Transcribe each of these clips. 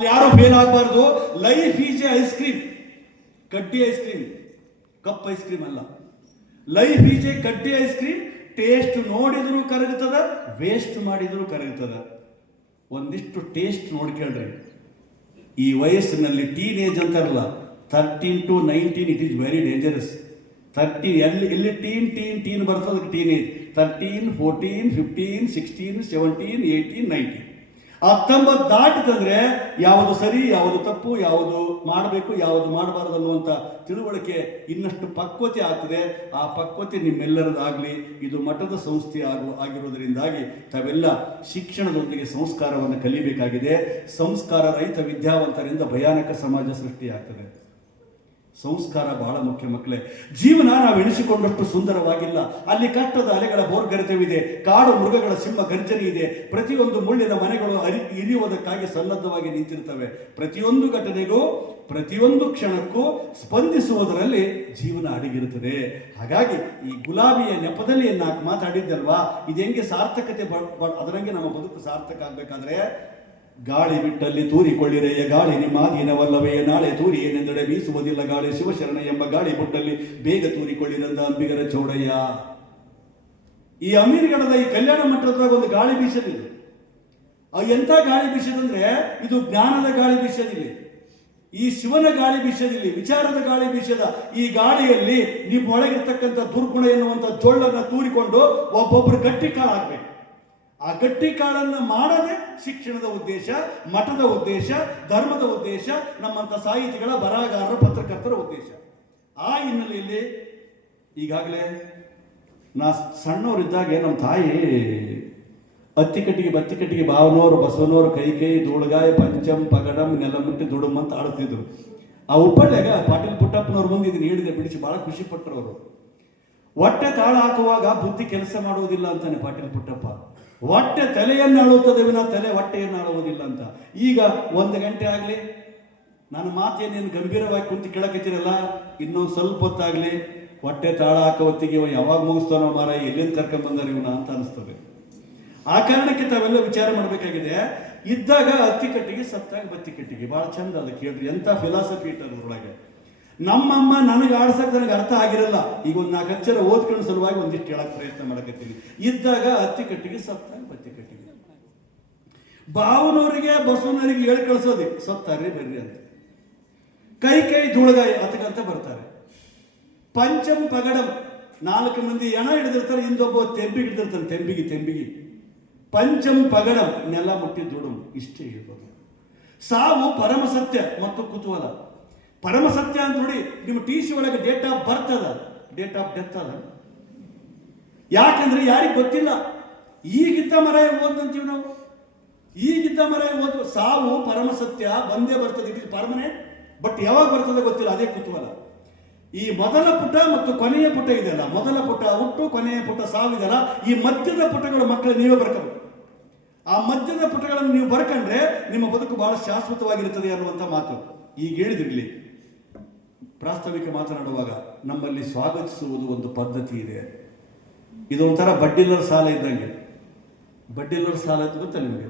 ಯಾರು ಫೇಲ್ ಆಗಬಾರ್ದು. Life is a ice cream, ಕಡ್ಡಿ ice cream, cup ice cream ಅಲ್ಲ. ಲೈಫ್ ಈಸ್ ಎ ಕಡ್ಡಿ ಐಸ್ ಕ್ರೀಮ್. ಟೇಸ್ಟ್ ನೋಡಿದ್ರು ಕರಗುತ್ತದ, ವೇಸ್ಟ್ ಮಾಡಿದ್ರು ಕರಗುತ್ತದ. ಒಂದಿಷ್ಟು ಟೇಸ್ಟ್ ನೋಡ್ಕೊಳ್ರಿ. ಈ ವಯಸ್ಸಿನಲ್ಲಿ ಟೀನೇಜ್ ಅಂತಾರಲ್ಲ, 13 to 19 it is very dangerous. 13 ಎಲ್ಲಿ ಟೀನ್ ಬರ್ತದೆ, ಟೀನೇಜ್. 13, 14, 15, 16, 17, 18, 19. 19 ದಾಟಿತಂದ್ರೆ ಯಾವುದು ಸರಿ, ಯಾವುದು ತಪ್ಪು, ಯಾವುದು ಮಾಡಬೇಕು, ಯಾವುದು ಮಾಡಬಾರದು ಅನ್ನುವಂಥ ತಿಳುವಳಿಕೆ ಇನ್ನಷ್ಟು ಪಕ್ವತೆ ಆಗ್ತದೆ. ಆ ಪಕ್ವತೆ ನಿಮ್ಮೆಲ್ಲರದಾಗಲಿ. ಇದು ಮಠದ ಸಂಸ್ಥೆ ಆಗಿರೋದ್ರಿಂದಾಗಿ ತಾವೆಲ್ಲ ಶಿಕ್ಷಣದೊಂದಿಗೆ ಸಂಸ್ಕಾರವನ್ನು ಕಲಿಬೇಕಾಗಿದೆ. ಸಂಸ್ಕಾರ ರಹಿತ ವಿದ್ಯಾವಂತರಿಂದ ಭಯಾನಕ ಸಮಾಜ ಸೃಷ್ಟಿಯಾಗ್ತದೆ. ಸಂಸ್ಕಾರ ಬಹಳ ಮುಖ್ಯ ಮಕ್ಕಳೇ. ಜೀವನ ನಾವು ಎಣಿಸಿಕೊಂಡಷ್ಟು ಸುಂದರವಾಗಿಲ್ಲ. ಅಲ್ಲಿ ಕಷ್ಟದ ಅಲೆಗಳ ಬೋರ್ಗರೆತವಿದೆ, ಕಾಡು ಮೃಗಗಳ ಸಿಂಹ ಗರ್ಜನೆ ಇದೆ. ಪ್ರತಿಯೊಂದು ಮುಳ್ಳಿನ ಮನೆಗಳು ಇರಿಯುವುದಕ್ಕಾಗಿ ಸನ್ನದ್ಧವಾಗಿ ನಿಂತಿರ್ತವೆ. ಪ್ರತಿಯೊಂದು ಘಟನೆಗೂ, ಪ್ರತಿಯೊಂದು ಕ್ಷಣಕ್ಕೂ ಸ್ಪಂದಿಸುವುದರಲ್ಲಿ ಜೀವನ ಅಡಗಿರುತ್ತದೆ. ಹಾಗಾಗಿ ಈ ಗುಲಾಬಿಯ ನೆಪದಲ್ಲಿ ನಾಲ್ಕು ಮಾತಾಡಿದ್ದಲ್ವಾ, ಇದು ಹೆಂಗೆ ಸಾರ್ಥಕತೆ ಅದರಂಗೆ ನಮ್ಮ ಬದುಕು ಸಾರ್ಥಕ ಆಗ್ಬೇಕಾದ್ರೆ, ಗಾಳಿ ಬಿಟ್ಟಲ್ಲಿ ತೂರಿಕೊಳ್ಳಿರೆಯ ಗಾಳಿ ನಿಮ್ಮ ಅಧೀನವಲ್ಲವೇ, ನಾಳೆ ತೂರಿ ಏನೆಂದಡೆ ಬೀಸುವುದಿಲ್ಲ ಗಾಳಿ, ಶಿವಶರಣ ಎಂಬ ಗಾಳಿ ಬಿಟ್ಟಲ್ಲಿ ಬೇಗ ತೂರಿಕೊಳ್ಳಿರಂದ ಅಂಬಿಗರ ಚೌಡಯ್ಯ. ಈ ಅಮೀರ್ಗಡದ ಈ ಕಲ್ಯಾಣ ಮಠದಾಗ ಒಂದು ಗಾಳಿ ಬೀಸದಿದೆ. ಎಂಥ ಗಾಳಿ ಬೀಸದಂದ್ರೆ, ಇದು ಜ್ಞಾನದ ಗಾಳಿ ಬೀಸದಿಲ್ಲ, ಈ ಶಿವನ ಗಾಳಿ ಬೀಸದಿಲ್ಲ, ವಿಚಾರದ ಗಾಳಿ ಬೀಸದ. ಈ ಗಾಳಿಯಲ್ಲಿ ನಿಮ್ಮೊಳಗಿರ್ತಕ್ಕಂಥ ದುರ್ಗುಣ ಎನ್ನುವಂಥ ಜೊಳ್ಳನ್ನು ತೂರಿಕೊಂಡು ಒಬ್ಬೊಬ್ಬರು ಗಟ್ಟಿ ಕಾಳಾಗಬೇಕು. ಆ ಗಟ್ಟಿ ಕಾಳನ್ನು ಮಾಡದೆ ಶಿಕ್ಷಣದ ಉದ್ದೇಶ, ಮಠದ ಉದ್ದೇಶ, ಧರ್ಮದ ಉದ್ದೇಶ, ನಮ್ಮಂಥ ಸಾಹಿತಿಗಳ, ಬರಹಗಾರರ, ಪತ್ರಕರ್ತರ ಉದ್ದೇಶ. ಆ ಹಿನ್ನೆಲೆಯಲ್ಲಿ ಈಗಾಗಲೇ ನಾ ಸಣ್ಣವರಿದ್ದಾಗೆ ನಮ್ಮ ತಾಯಿ ಅತ್ತಿಕಟ್ಟಿಗೆ ಭಾವನೋರು, ಬಸವನೋರು, ಕೈ ಧೂಳಗಾಯ ಪಂಚಂ ಪಗಡಂ ನೆಲ ಮುಟ್ಟಿ ದುಡುಮ್ ಅಂತ ಆಡ್ತಿದ್ರು. ಆ ಉಪ್ಪಳ್ಳಿಯಾಗ ಪಾಟೀಲ್ ಪುಟ್ಟಪ್ಪನವ್ರ ಮುಂದೆ ಇದನ್ನು ಹೇಳಿದೆ, ಬಿಡಿಸಿ ಬಹಳ ಖುಷಿ ಪಟ್ಟರು ಅವರು. ಹೊಟ್ಟೆ ತಾಳ ಹಾಕುವಾಗ ಬುದ್ಧಿ ಕೆಲಸ ಮಾಡುವುದಿಲ್ಲ ಅಂತಾನೆ ಪಾಟೀಲ್ ಪುಟ್ಟಪ್ಪ. ಹೊಟ್ಟೆ ತಲೆಯನ್ನು ಆಳುತ್ತದೆ ವಿನ ತಲೆ ಹೊಟ್ಟೆಯನ್ನು ಆಳುವುದಿಲ್ಲ ಅಂತ. ಈಗ 1 ಗಂಟೆ ಆಗಲಿ, ನನ್ನ ಮಾತೇನೇನು ಗಂಭೀರವಾಗಿ ಕುಂತು ಕೇಳಕತ್ತೀರಲ್ಲ, ಇನ್ನೊಂದು ಸ್ವಲ್ಪ ಹೊತ್ತಾಗಲಿ ಹೊಟ್ಟೆ ತಾಳ ಹಾಕೋ ಹೊತ್ತಿಗೆ ಯಾವಾಗ ಮುಗಿಸ್ತಾನೋ ಮಾರ, ಎಲ್ಲಿಂದ ಕರ್ಕೊಂಡ್ ಬಂದಾರ ಇವನ ಅಂತ ಅನಿಸ್ತದೆ. ಆ ಕಾರಣಕ್ಕೆ ತಾವೆಲ್ಲ ವಿಚಾರ ಮಾಡಬೇಕಾಗಿದೆ. ಇದ್ದಾಗ ಹತ್ತಿ ಕಟ್ಟಿಗೆ, ಸತ್ತಾಗ ಬತ್ತಿ ಕಟ್ಟಿಗೆ. ಭಾಳ ಚಂದ ಅದು ಕೇಳ್ರಿ, ಎಂಥ ಫಿಲಾಸಫಿ ಇಟ್ಟದ್ರೊಳಗೆ. ನಮ್ಮಮ್ಮ ನನಗೆ ಆಡ್ಸಕ್ಕೆ ನನಗೆ ಅರ್ಥ ಆಗಿರಲ್ಲ. ಈಗ ಒಂದು 4 ಅಕ್ಷರ ಓದ್ಕೊಂಡು ಸಲುವಾಗಿ ಒಂದಿಷ್ಟು ಹೇಳಕ್ಕೆ ಪ್ರಯತ್ನ ಮಾಡಕತ್ತೀನಿ. ಇದ್ದಾಗ ಹತ್ತಿ ಕಟ್ಟಿಗೆ, ಸತ್ತಾಗ ಬತ್ತಿ ಕಟ್ಟಿಗೆ. ಭಾವನವರಿಗೆ, ಬಸವನವರಿಗೆ ಹೇಳಿ ಕಳಿಸೋದೆ, ಸತ್ತಾರ್ರಿ ಬರ್ರಿ ಅಂತ. ಕೈ ಧೂಳಗಾಯ ಅತಗಂತ ಬರ್ತಾರೆ. ಪಂಚಂ ಪಗಡಂ, 4 ಮಂದಿ ಹೆಣ ಹಿಡಿದಿರ್ತಾರೆ, ಹಿಂದೊಬ್ಬ ತೆಂಬಿಗೆ ಹಿಡಿದಿರ್ತಾನೆ, ತೆಂಬಿಗೆ. ಪಂಚಂ ಪಗಡಂ, ನೆಲ ಮುಟ್ಟಿ ದುಡುಮ್. ಇಷ್ಟೇ ಹೇಳ್ಬೋದು. ಸಾವು ಪರಮ ಸತ್ಯ ಮತ್ತು ಕುತೂಹಲ. ಪರಮ ಸತ್ಯ ಅಂತ ನೋಡಿ, ನಿಮ್ಮ ಟಿ.ಸಿ ಒಳಗೆ ಡೇಟ್ ಆಫ್ ಬರ್ತ್ ಅದ, ಡೇಟ್ ಆಫ್ ಡೆತ್ ಅದ. ಯಾಕಂದ್ರೆ ಯಾರಿಗೆ ಗೊತ್ತಿಲ್ಲ. ಈಗಿದ್ದ ಮರ ಓದಂತೀವಿ ನಾವು, ಈಗಿದ್ದ ಮರ ಓದು. ಸಾವು ಪರಮ ಸತ್ಯ, ಬಂದೇ ಬರ್ತದೆ, ಇಟ್ ಇಸ್ ಪರ್ಮನೆಂಟ್. ಬಟ್ ಯಾವಾಗ ಬರ್ತದೆ ಗೊತ್ತಿಲ್ಲ, ಅದೇ ಕುತೂಹಲ. ಈ ಮೊದಲ ಪುಟ ಮತ್ತು ಕೊನೆಯ ಪುಟ ಇದೆಯಲ್ಲ, ಮೊದಲ ಪುಟ ಹುಟ್ಟು, ಕೊನೆಯ ಪುಟ ಸಾವಿದೆಯಲ್ಲ, ಈ ಮಧ್ಯದ ಪುಟಗಳು ಮಕ್ಕಳು ನೀವೇ ಬರ್ಕೋಬೇಕು. ಆ ಮಧ್ಯದ ಪುಟಗಳನ್ನು ನೀವು ಬರ್ಕೊಂಡ್ರೆ ನಿಮ್ಮ ಬದುಕು ಬಹಳ ಶಾಶ್ವತವಾಗಿರುತ್ತದೆ ಅನ್ನುವಂಥ ಮಾತು ಈಗ ಹೇಳಿದಿರಲಿ. ಪ್ರಾಸ್ತಾವಿಕ ಮಾತನಾಡುವಾಗ ನಮ್ಮಲ್ಲಿ ಸ್ವಾಗತಿಸುವುದು ಒಂದು ಪದ್ಧತಿ ಇದೆ. ಇದೊಂಥರ ಬಡ್ಡಿಲ್ಲರ ಸಾಲ ಇದ್ದಂಗೆ. ಬಡ್ಡಿಲ್ಲರ ಸಾಲ ಅಂತ ಗೊತ್ತಾ ನಿಮಗೆ?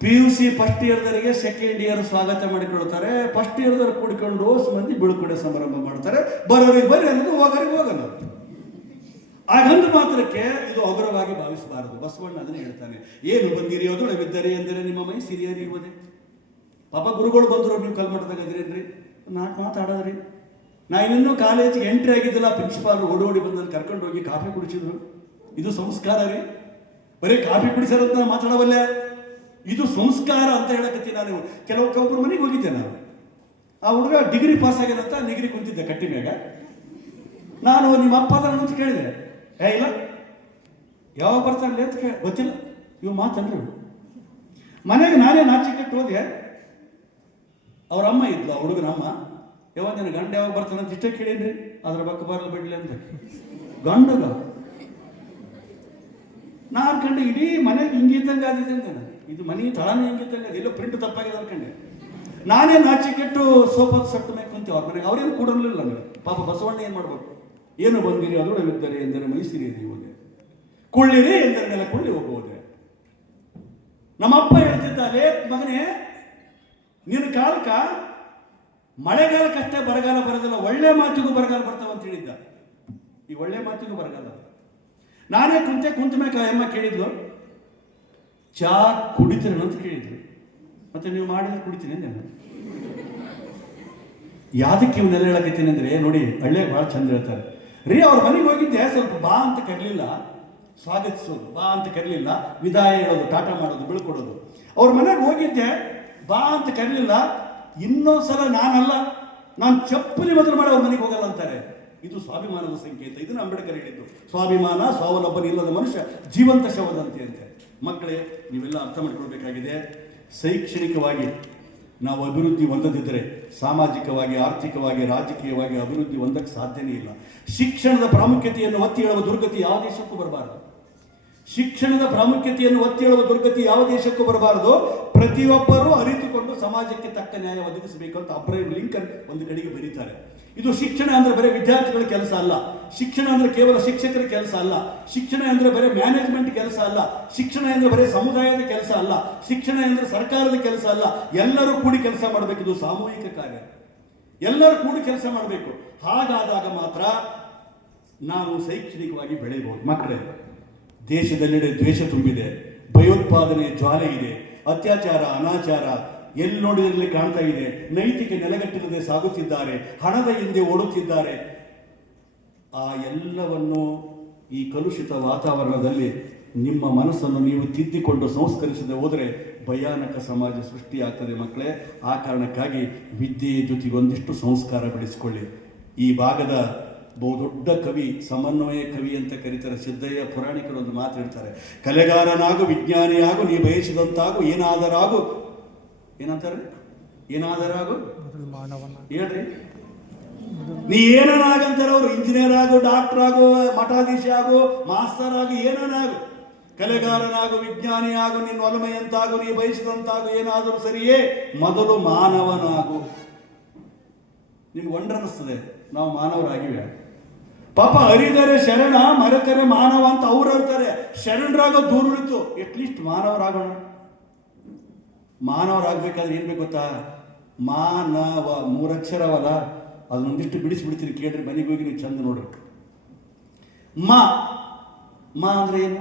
PUC ಫಸ್ಟ್ ಇಯರ್ದವರಿಗೆ ಸೆಕೆಂಡ್ ಇಯರ್ ಸ್ವಾಗತ ಮಾಡಿಕೊಳ್ತಾರೆ. ಫಸ್ಟ್ ಇಯರ್ದವ್ರು ಕೂಡಿಕೊಂಡು ಮಂದಿ ಬೀಳ್ಕೊಡೆ ಸಮಾರಂಭ ಮಾಡ್ತಾರೆ. ಬರೋರಿಗೆ ಬರ್ರಿ ಅನ್ನೋದು, ಹೋಗೋರಿಗೆ ಹೋಗೋಣ. ಹಾಗಂದು ಮಾತ್ರಕ್ಕೆ ಇದು ಅಗರವಾಗಿ ಭಾವಿಸಬಾರದು. ಬಸವಣ್ಣ ಅದನ್ನೇ ಹೇಳ್ತಾನೆ, ಏನು ಬಂದಿರಿ ಅದೊಳವಿದ್ದರೆ ಎಂದರೆ ನಿಮ್ಮ ಮೈ ಸಿರಿಯರಿಯುವುದೇ. ಪಾಪ ಗುರುಗಳು ಬಂದರು, ನೀವು ಕಲ್ಮಠದಾಗ ಅದ್ರೇನ್ರಿ 4 ಮಾತಾಡೋದ್ರಿ. ನಾ ಇನ್ನೂ ಕಾಲೇಜಿಗೆ ಎಂಟ್ರಿ ಆಗಿದ್ದಿಲ್ಲ, ಪ್ರಿನ್ಸಿಪಾಲ್ ಓಡಿ ಬಂದು ನಾನು ಕರ್ಕೊಂಡು ಹೋಗಿ ಕಾಫಿ ಕುಡಿಸಿದ್ರು. ಇದು ಸಂಸ್ಕಾರ ರೀ. ಬರೀ ಕಾಫಿ ಕುಡಿಸೋದಂತ ಮಾತಾಡವಲ್ಲ, ಇದು ಸಂಸ್ಕಾರ ಅಂತ ಹೇಳಕತ್ತೀನಿ ನಾನು. ಕೆಲವೊಬ್ಬರು ಮನೆಗೆ ಹೋಗಿದ್ದೆ ನಾನು. ಆ ಹುಡುಗ ಡಿಗ್ರಿ ಪಾಸ್ ಆಗ್ಯಾನಂತ ನಿಗ್ರಿ ಕುಂತಿದ್ದೆ ಕಟ್ಟಿ ಮ್ಯಾಗ. ನಾನು ನಿಮ್ಮ ಅಪ್ಪ ಅಂತ ಕೇಳಿದೆ. ಇಲ್ಲ, ಯಾವಾಗ ಬರ್ತಾರಲ್ಲ ಅಂತ ಗೊತ್ತಿಲ್ಲ. ಇವು ಮಾತಂದ್ರೆ ಮನೆಗೆ ನಾನೇ ನಾಚಿಕೆಟ್ಟು ಹೋದೆ. ಅವ್ರ ಅಮ್ಮ ಇದ್ಲು, ಆ ಹುಡುಗನ ಅಮ್ಮ. ಯಾವಾಗ ನನ್ನ ಗಂಡ ಯಾವಾಗ ಬರ್ತಾನೆ ಅಂತ ಇಷ್ಟ ಕೇಳೇನ್ರಿ, ಅದ್ರ ಬಕ್ಕ ಬರಲ್ಲ ಬಿಡ್ಲಿ ಅಂತ. ಗಂಡಗ ನಾನು ಕಂಡೆ ಇಡೀ ಮನೆಗೆ ಹಿಂಗಿದ್ದಂಗೆ ಆದಿದೆ ಅಂತ. ಇದು ಮನೆ ತಳನೇ ಹಿಂಗಿದ್ದಂಗೆ, ಎಲ್ಲೋ ಪ್ರಿಂಟ್ ತಪ್ಪಾಗಿದೆ ಅನ್ಕಂಡೆ. ನಾನೇ ನಾಚಿಕೆಟ್ಟು ಸೋಫಾ ಸಟ್ಟು ಮೇಲೆ ಕುಂತೀವಿ ಅವ್ರ ಮನೆಗೆ. ಅವ್ರೇನು ಕೂಡಲಿಲ್ಲ ನನಗೆ. ಪಾಪ ಬಸವಣ್ಣ ಏನು ಮಾಡ್ಬೇಕು, ಏನು ಬಂದಿರಿ ಅದರೊಳಗಿದ್ದರೆ ಎಂದರೆ ಮೈಸಿರಿ ಹೋದೆ, ಕೊಳ್ಳಿರಿ ಎಂದರೆ ನೆಲ ಕೊಳ್ಳಿ ಹೋಗುವುದೇ. ನಮ್ಮಪ್ಪ ಹೇಳ್ತಿದ್ದಾರೆ, ಮಗನೇ ನಿನ್ನ ಕಾಲಕ್ಕ ಮಳೆಗಾಲಕ್ಕಷ್ಟೇ ಬರಗಾಲ ಬರೋದಿಲ್ಲ, ಒಳ್ಳೆ ಮಾತಿಗೂ ಬರಗಾಲ ಬರ್ತಾವಂತ ಹೇಳಿದ್ದ. ಈ ಒಳ್ಳೆ ಮಾತಿಗೂ ಬರಗಾಲ. ನಾನೇ ಕುಂತ ಮೇಲೆ ಅಮ್ಮ ಕೇಳಿದ್ಲು, ಚಾ ಕುಡಿತೀರ ಅಂತ ಕೇಳಿದ್ರು. ಮತ್ತೆ ನೀವು ಮಾಡಿದ್ರೆ ಕುಡಿತೀನಿ ನಾನು. ಯಾದಕ್ಕೆ ಇವನ್ನೆಲ್ಲ ಹೇಳಕತ್ತೀನಿ ಅಂದ್ರೆ, ನೋಡಿ ಹಳ್ಳಿಯ ಭಾಳ ಚಂದ ಹೇಳ್ತಾರೆ ರೀ. ಅವ್ರ ಮನೆಗೆ ಹೋಗಿದ್ದೆ, ಸ್ವಲ್ಪ ಬಾ ಅಂತ ಕರೀಲಿಲ್ಲ, ಸ್ವಾಗತಿಸೋದು, ಬಾ ಅಂತ ಕರೀಲಿಲ್ಲ, ವಿದಾಯ ಹೇಳೋದು, ಟಾಟಾ ಮಾಡೋದು, ಬೀಳ್ಕೊಡೋದು. ಅವ್ರ ಮನೆಗೆ ಹೋಗಿದ್ದೆ, ಬಾ ಅಂತ ಕರೀಲಿಲ್ಲ, ಇನ್ನೊಂದ್ಸಲ ನಾನು ಚಪ್ಪಲಿ ಮೊದಲು ಮಾಡಿ ಅವ್ರ ಮನೆಗೆ ಹೋಗಲ್ಲ ಅಂತಾರೆ. ಇದು ಸ್ವಾಭಿಮಾನದ ಸಂಕೇತ. ಇದನ್ನು ಅಂಬೇಡ್ಕರ್ ಹೇಳಿದ್ದು. ಸ್ವಾಭಿಮಾನ, ಸ್ವಾವಲಂಬನೆ ಇಲ್ಲದ ಮನುಷ್ಯ ಜೀವಂತ ಶವದಂತೆ ಅಂತೆ. ಮಕ್ಕಳೇ, ನೀವೆಲ್ಲ ಅರ್ಥ ಮಾಡ್ಕೊಳ್ಬೇಕಾಗಿದೆ, ಶೈಕ್ಷಣಿಕವಾಗಿ ನಾವು ಅಭಿವೃದ್ಧಿ ಹೊಂದದಿದ್ದರೆ ಸಾಮಾಜಿಕವಾಗಿ, ಆರ್ಥಿಕವಾಗಿ, ರಾಜಕೀಯವಾಗಿ ಅಭಿವೃದ್ಧಿ ಹೊಂದಕ್ಕೆ ಸಾಧ್ಯನೇ ಇಲ್ಲ. ಶಿಕ್ಷಣದ ಪ್ರಾಮುಖ್ಯತೆಯನ್ನು ಒತ್ತಿ ಹೇಳುವ ದುರ್ಗತಿ ಯಾವ ದೇಶಕ್ಕೂ ಬರಬಾರದು. ಶಿಕ್ಷಣದ ಪ್ರಾಮುಖ್ಯತೆಯನ್ನು ಒತ್ತಿ ಹೇಳುವ ದುರ್ಗತಿ ಯಾವ ದೇಶಕ್ಕೂ ಬರಬಾರದು. ಪ್ರತಿಯೊಬ್ಬರೂ ಅರಿತುಕೊಂಡು ಸಮಾಜಕ್ಕೆ ತಕ್ಕ ನ್ಯಾಯ ಒದಗಿಸಬೇಕು ಅಂತ ಅಬ್ರಹಂ ಲಿಂಕನ್ ಒಂದು ಕಡೆಗೆ ಬರೀತಾರೆ. ಇದು ಶಿಕ್ಷಣ ಅಂದ್ರೆ ಬರೀ ವಿದ್ಯಾರ್ಥಿಗಳ ಕೆಲಸ ಅಲ್ಲ. ಶಿಕ್ಷಣ ಅಂದ್ರೆ ಕೇವಲ ಶಿಕ್ಷಕರ ಕೆಲಸ ಅಲ್ಲ. ಶಿಕ್ಷಣ ಅಂದ್ರೆ ಬರೀ ಮ್ಯಾನೇಜ್ಮೆಂಟ್ ಕೆಲಸ ಅಲ್ಲ. ಶಿಕ್ಷಣ ಅಂದ್ರೆ ಬರೀ ಸಮುದಾಯದ ಕೆಲಸ ಅಲ್ಲ. ಶಿಕ್ಷಣ ಅಂದ್ರೆ ಸರ್ಕಾರದ ಕೆಲಸ ಅಲ್ಲ. ಎಲ್ಲರೂ ಕೂಡಿ ಕೆಲಸ ಮಾಡಬೇಕು. ಇದು ಸಾಮೂಹಿಕ ಕಾರ್ಯ. ಎಲ್ಲರೂ ಕೂಡಿ ಕೆಲಸ ಮಾಡಬೇಕು. ಹಾಗಾದಾಗ ಮಾತ್ರ ನಾವು ಶೈಕ್ಷಣಿಕವಾಗಿ ಬೆಳೆಯಬಹುದು. ಮಕ್ಕಳೇ, ದೇಶದೆಲ್ಲೆಡೆ ದ್ವೇಷ ತುಂಬಿದೆ, ಭಯೋತ್ಪಾದನೆ ಜ್ವಾಲೆ ಇದೆ, ಅತ್ಯಾಚಾರ, ಅನಾಚಾರ ಎಲ್ಲಿ ನೋಡಿದ್ರಲ್ಲಿ ಕಾಣ್ತಾ ಇದೆ. ನೈತಿಕ ನೆಲೆಗಟ್ಟಿಲ್ಲದೆ ಸಾಗುತ್ತಿದ್ದಾರೆ, ಹಣದ ಹಿಂದೆ ಓಡುತ್ತಿದ್ದಾರೆ. ಆ ಎಲ್ಲವನ್ನು ಈ ಕಲುಷಿತ ವಾತಾವರಣದಲ್ಲಿ ನಿಮ್ಮ ಮನಸ್ಸನ್ನು ನೀವು ತಿದ್ದಿಕೊಂಡು ಸಂಸ್ಕರಿಸದೆ ಹೋದರೆ ಭಯಾನಕ ಸಮಾಜ ಸೃಷ್ಟಿಯಾಗ್ತದೆ. ಮಕ್ಕಳೇ, ಆ ಕಾರಣಕ್ಕಾಗಿ ವಿದ್ಯೆಯ ಜೊತೆಗೆ ಒಂದಿಷ್ಟು ಸಂಸ್ಕಾರ ಬೆಳೆಸಿಕೊಳ್ಳಿ. ಈ ಭಾಗದ ಬಹುದೊಡ್ಡ ಕವಿ, ಸಮನ್ವಯ ಕವಿ ಅಂತ ಕರೀತಾರೆ, ಸಿದ್ದಯ್ಯ ಪುರಾಣಿಕರು ಒಂದು ಮಾತು ಹೇಳ್ತಾರೆ, ಕಲೆಗಾರನಾಗು, ವಿಜ್ಞಾನಿಯಾಗು, ನೀ ಬಯಸಿದಂತಾಗು, ಏನಾದರಾಗು. ಏನಂತಾರೆ? ಏನಾದರಾಗು ಹೇಳ್ರಿ. ನೀ ಏನನಾಗಂತಾರೆ ಅವರು. ಇಂಜಿನಿಯರ್ ಆಗು, ಡಾಕ್ಟರ್ ಆಗು, ಮಠಾಧೀಶ ಆಗು, ಮಾಸ್ತರ್ ಆಗು, ಏನನಾಗು, ಕಲೆಗಾರನಾಗು, ವಿಜ್ಞಾನಿಯಾಗು, ನಿನ್ನ ಒಲಮೆಯಂತಾಗು, ನೀ ಬಯಸಿದಂತಾಗು, ಏನಾದರೂ ಸರಿಯೇ, ಮೊದಲು ಮಾನವನಾಗು. ನಿಮ್ಗೆ ಒಂಡ್ರನಿಸ್ತದೆ, ನಾವು ಮಾನವರಾಗಿವೆ. ಪಾಪ ಅರಿದರೆ ಶರಣ, ಮರೆತರೆ ಮಾನವ ಅಂತ ಅವ್ರು ಹೇಳ್ತಾರೆ. ಶರಣರಾಗೋ ದೂರ ಉಳಿತು, ಅಟ್ಲೀಸ್ಟ್ ಮಾನವರಾಗೋಣ. ಮಾನವರಾಗಬೇಕಾದ್ರೆ ಏನ್ ಬೇಕು ಗೊತ್ತಾ? ಮಾನವ 3 ಅಕ್ಷರವಲ್ಲ, ಅದನ್ನೊಂದಿಷ್ಟು ಬಿಡಿಸ್ಬಿಡ್ತೀರಿ, ಕೇಳ್ರಿ. ಮನೆಗೆ ಹೋಗಿ ನೀವು ಚಂದ ನೋಡ್ರಿ. ಮಾ ಅಂದ್ರೆ ಏನು?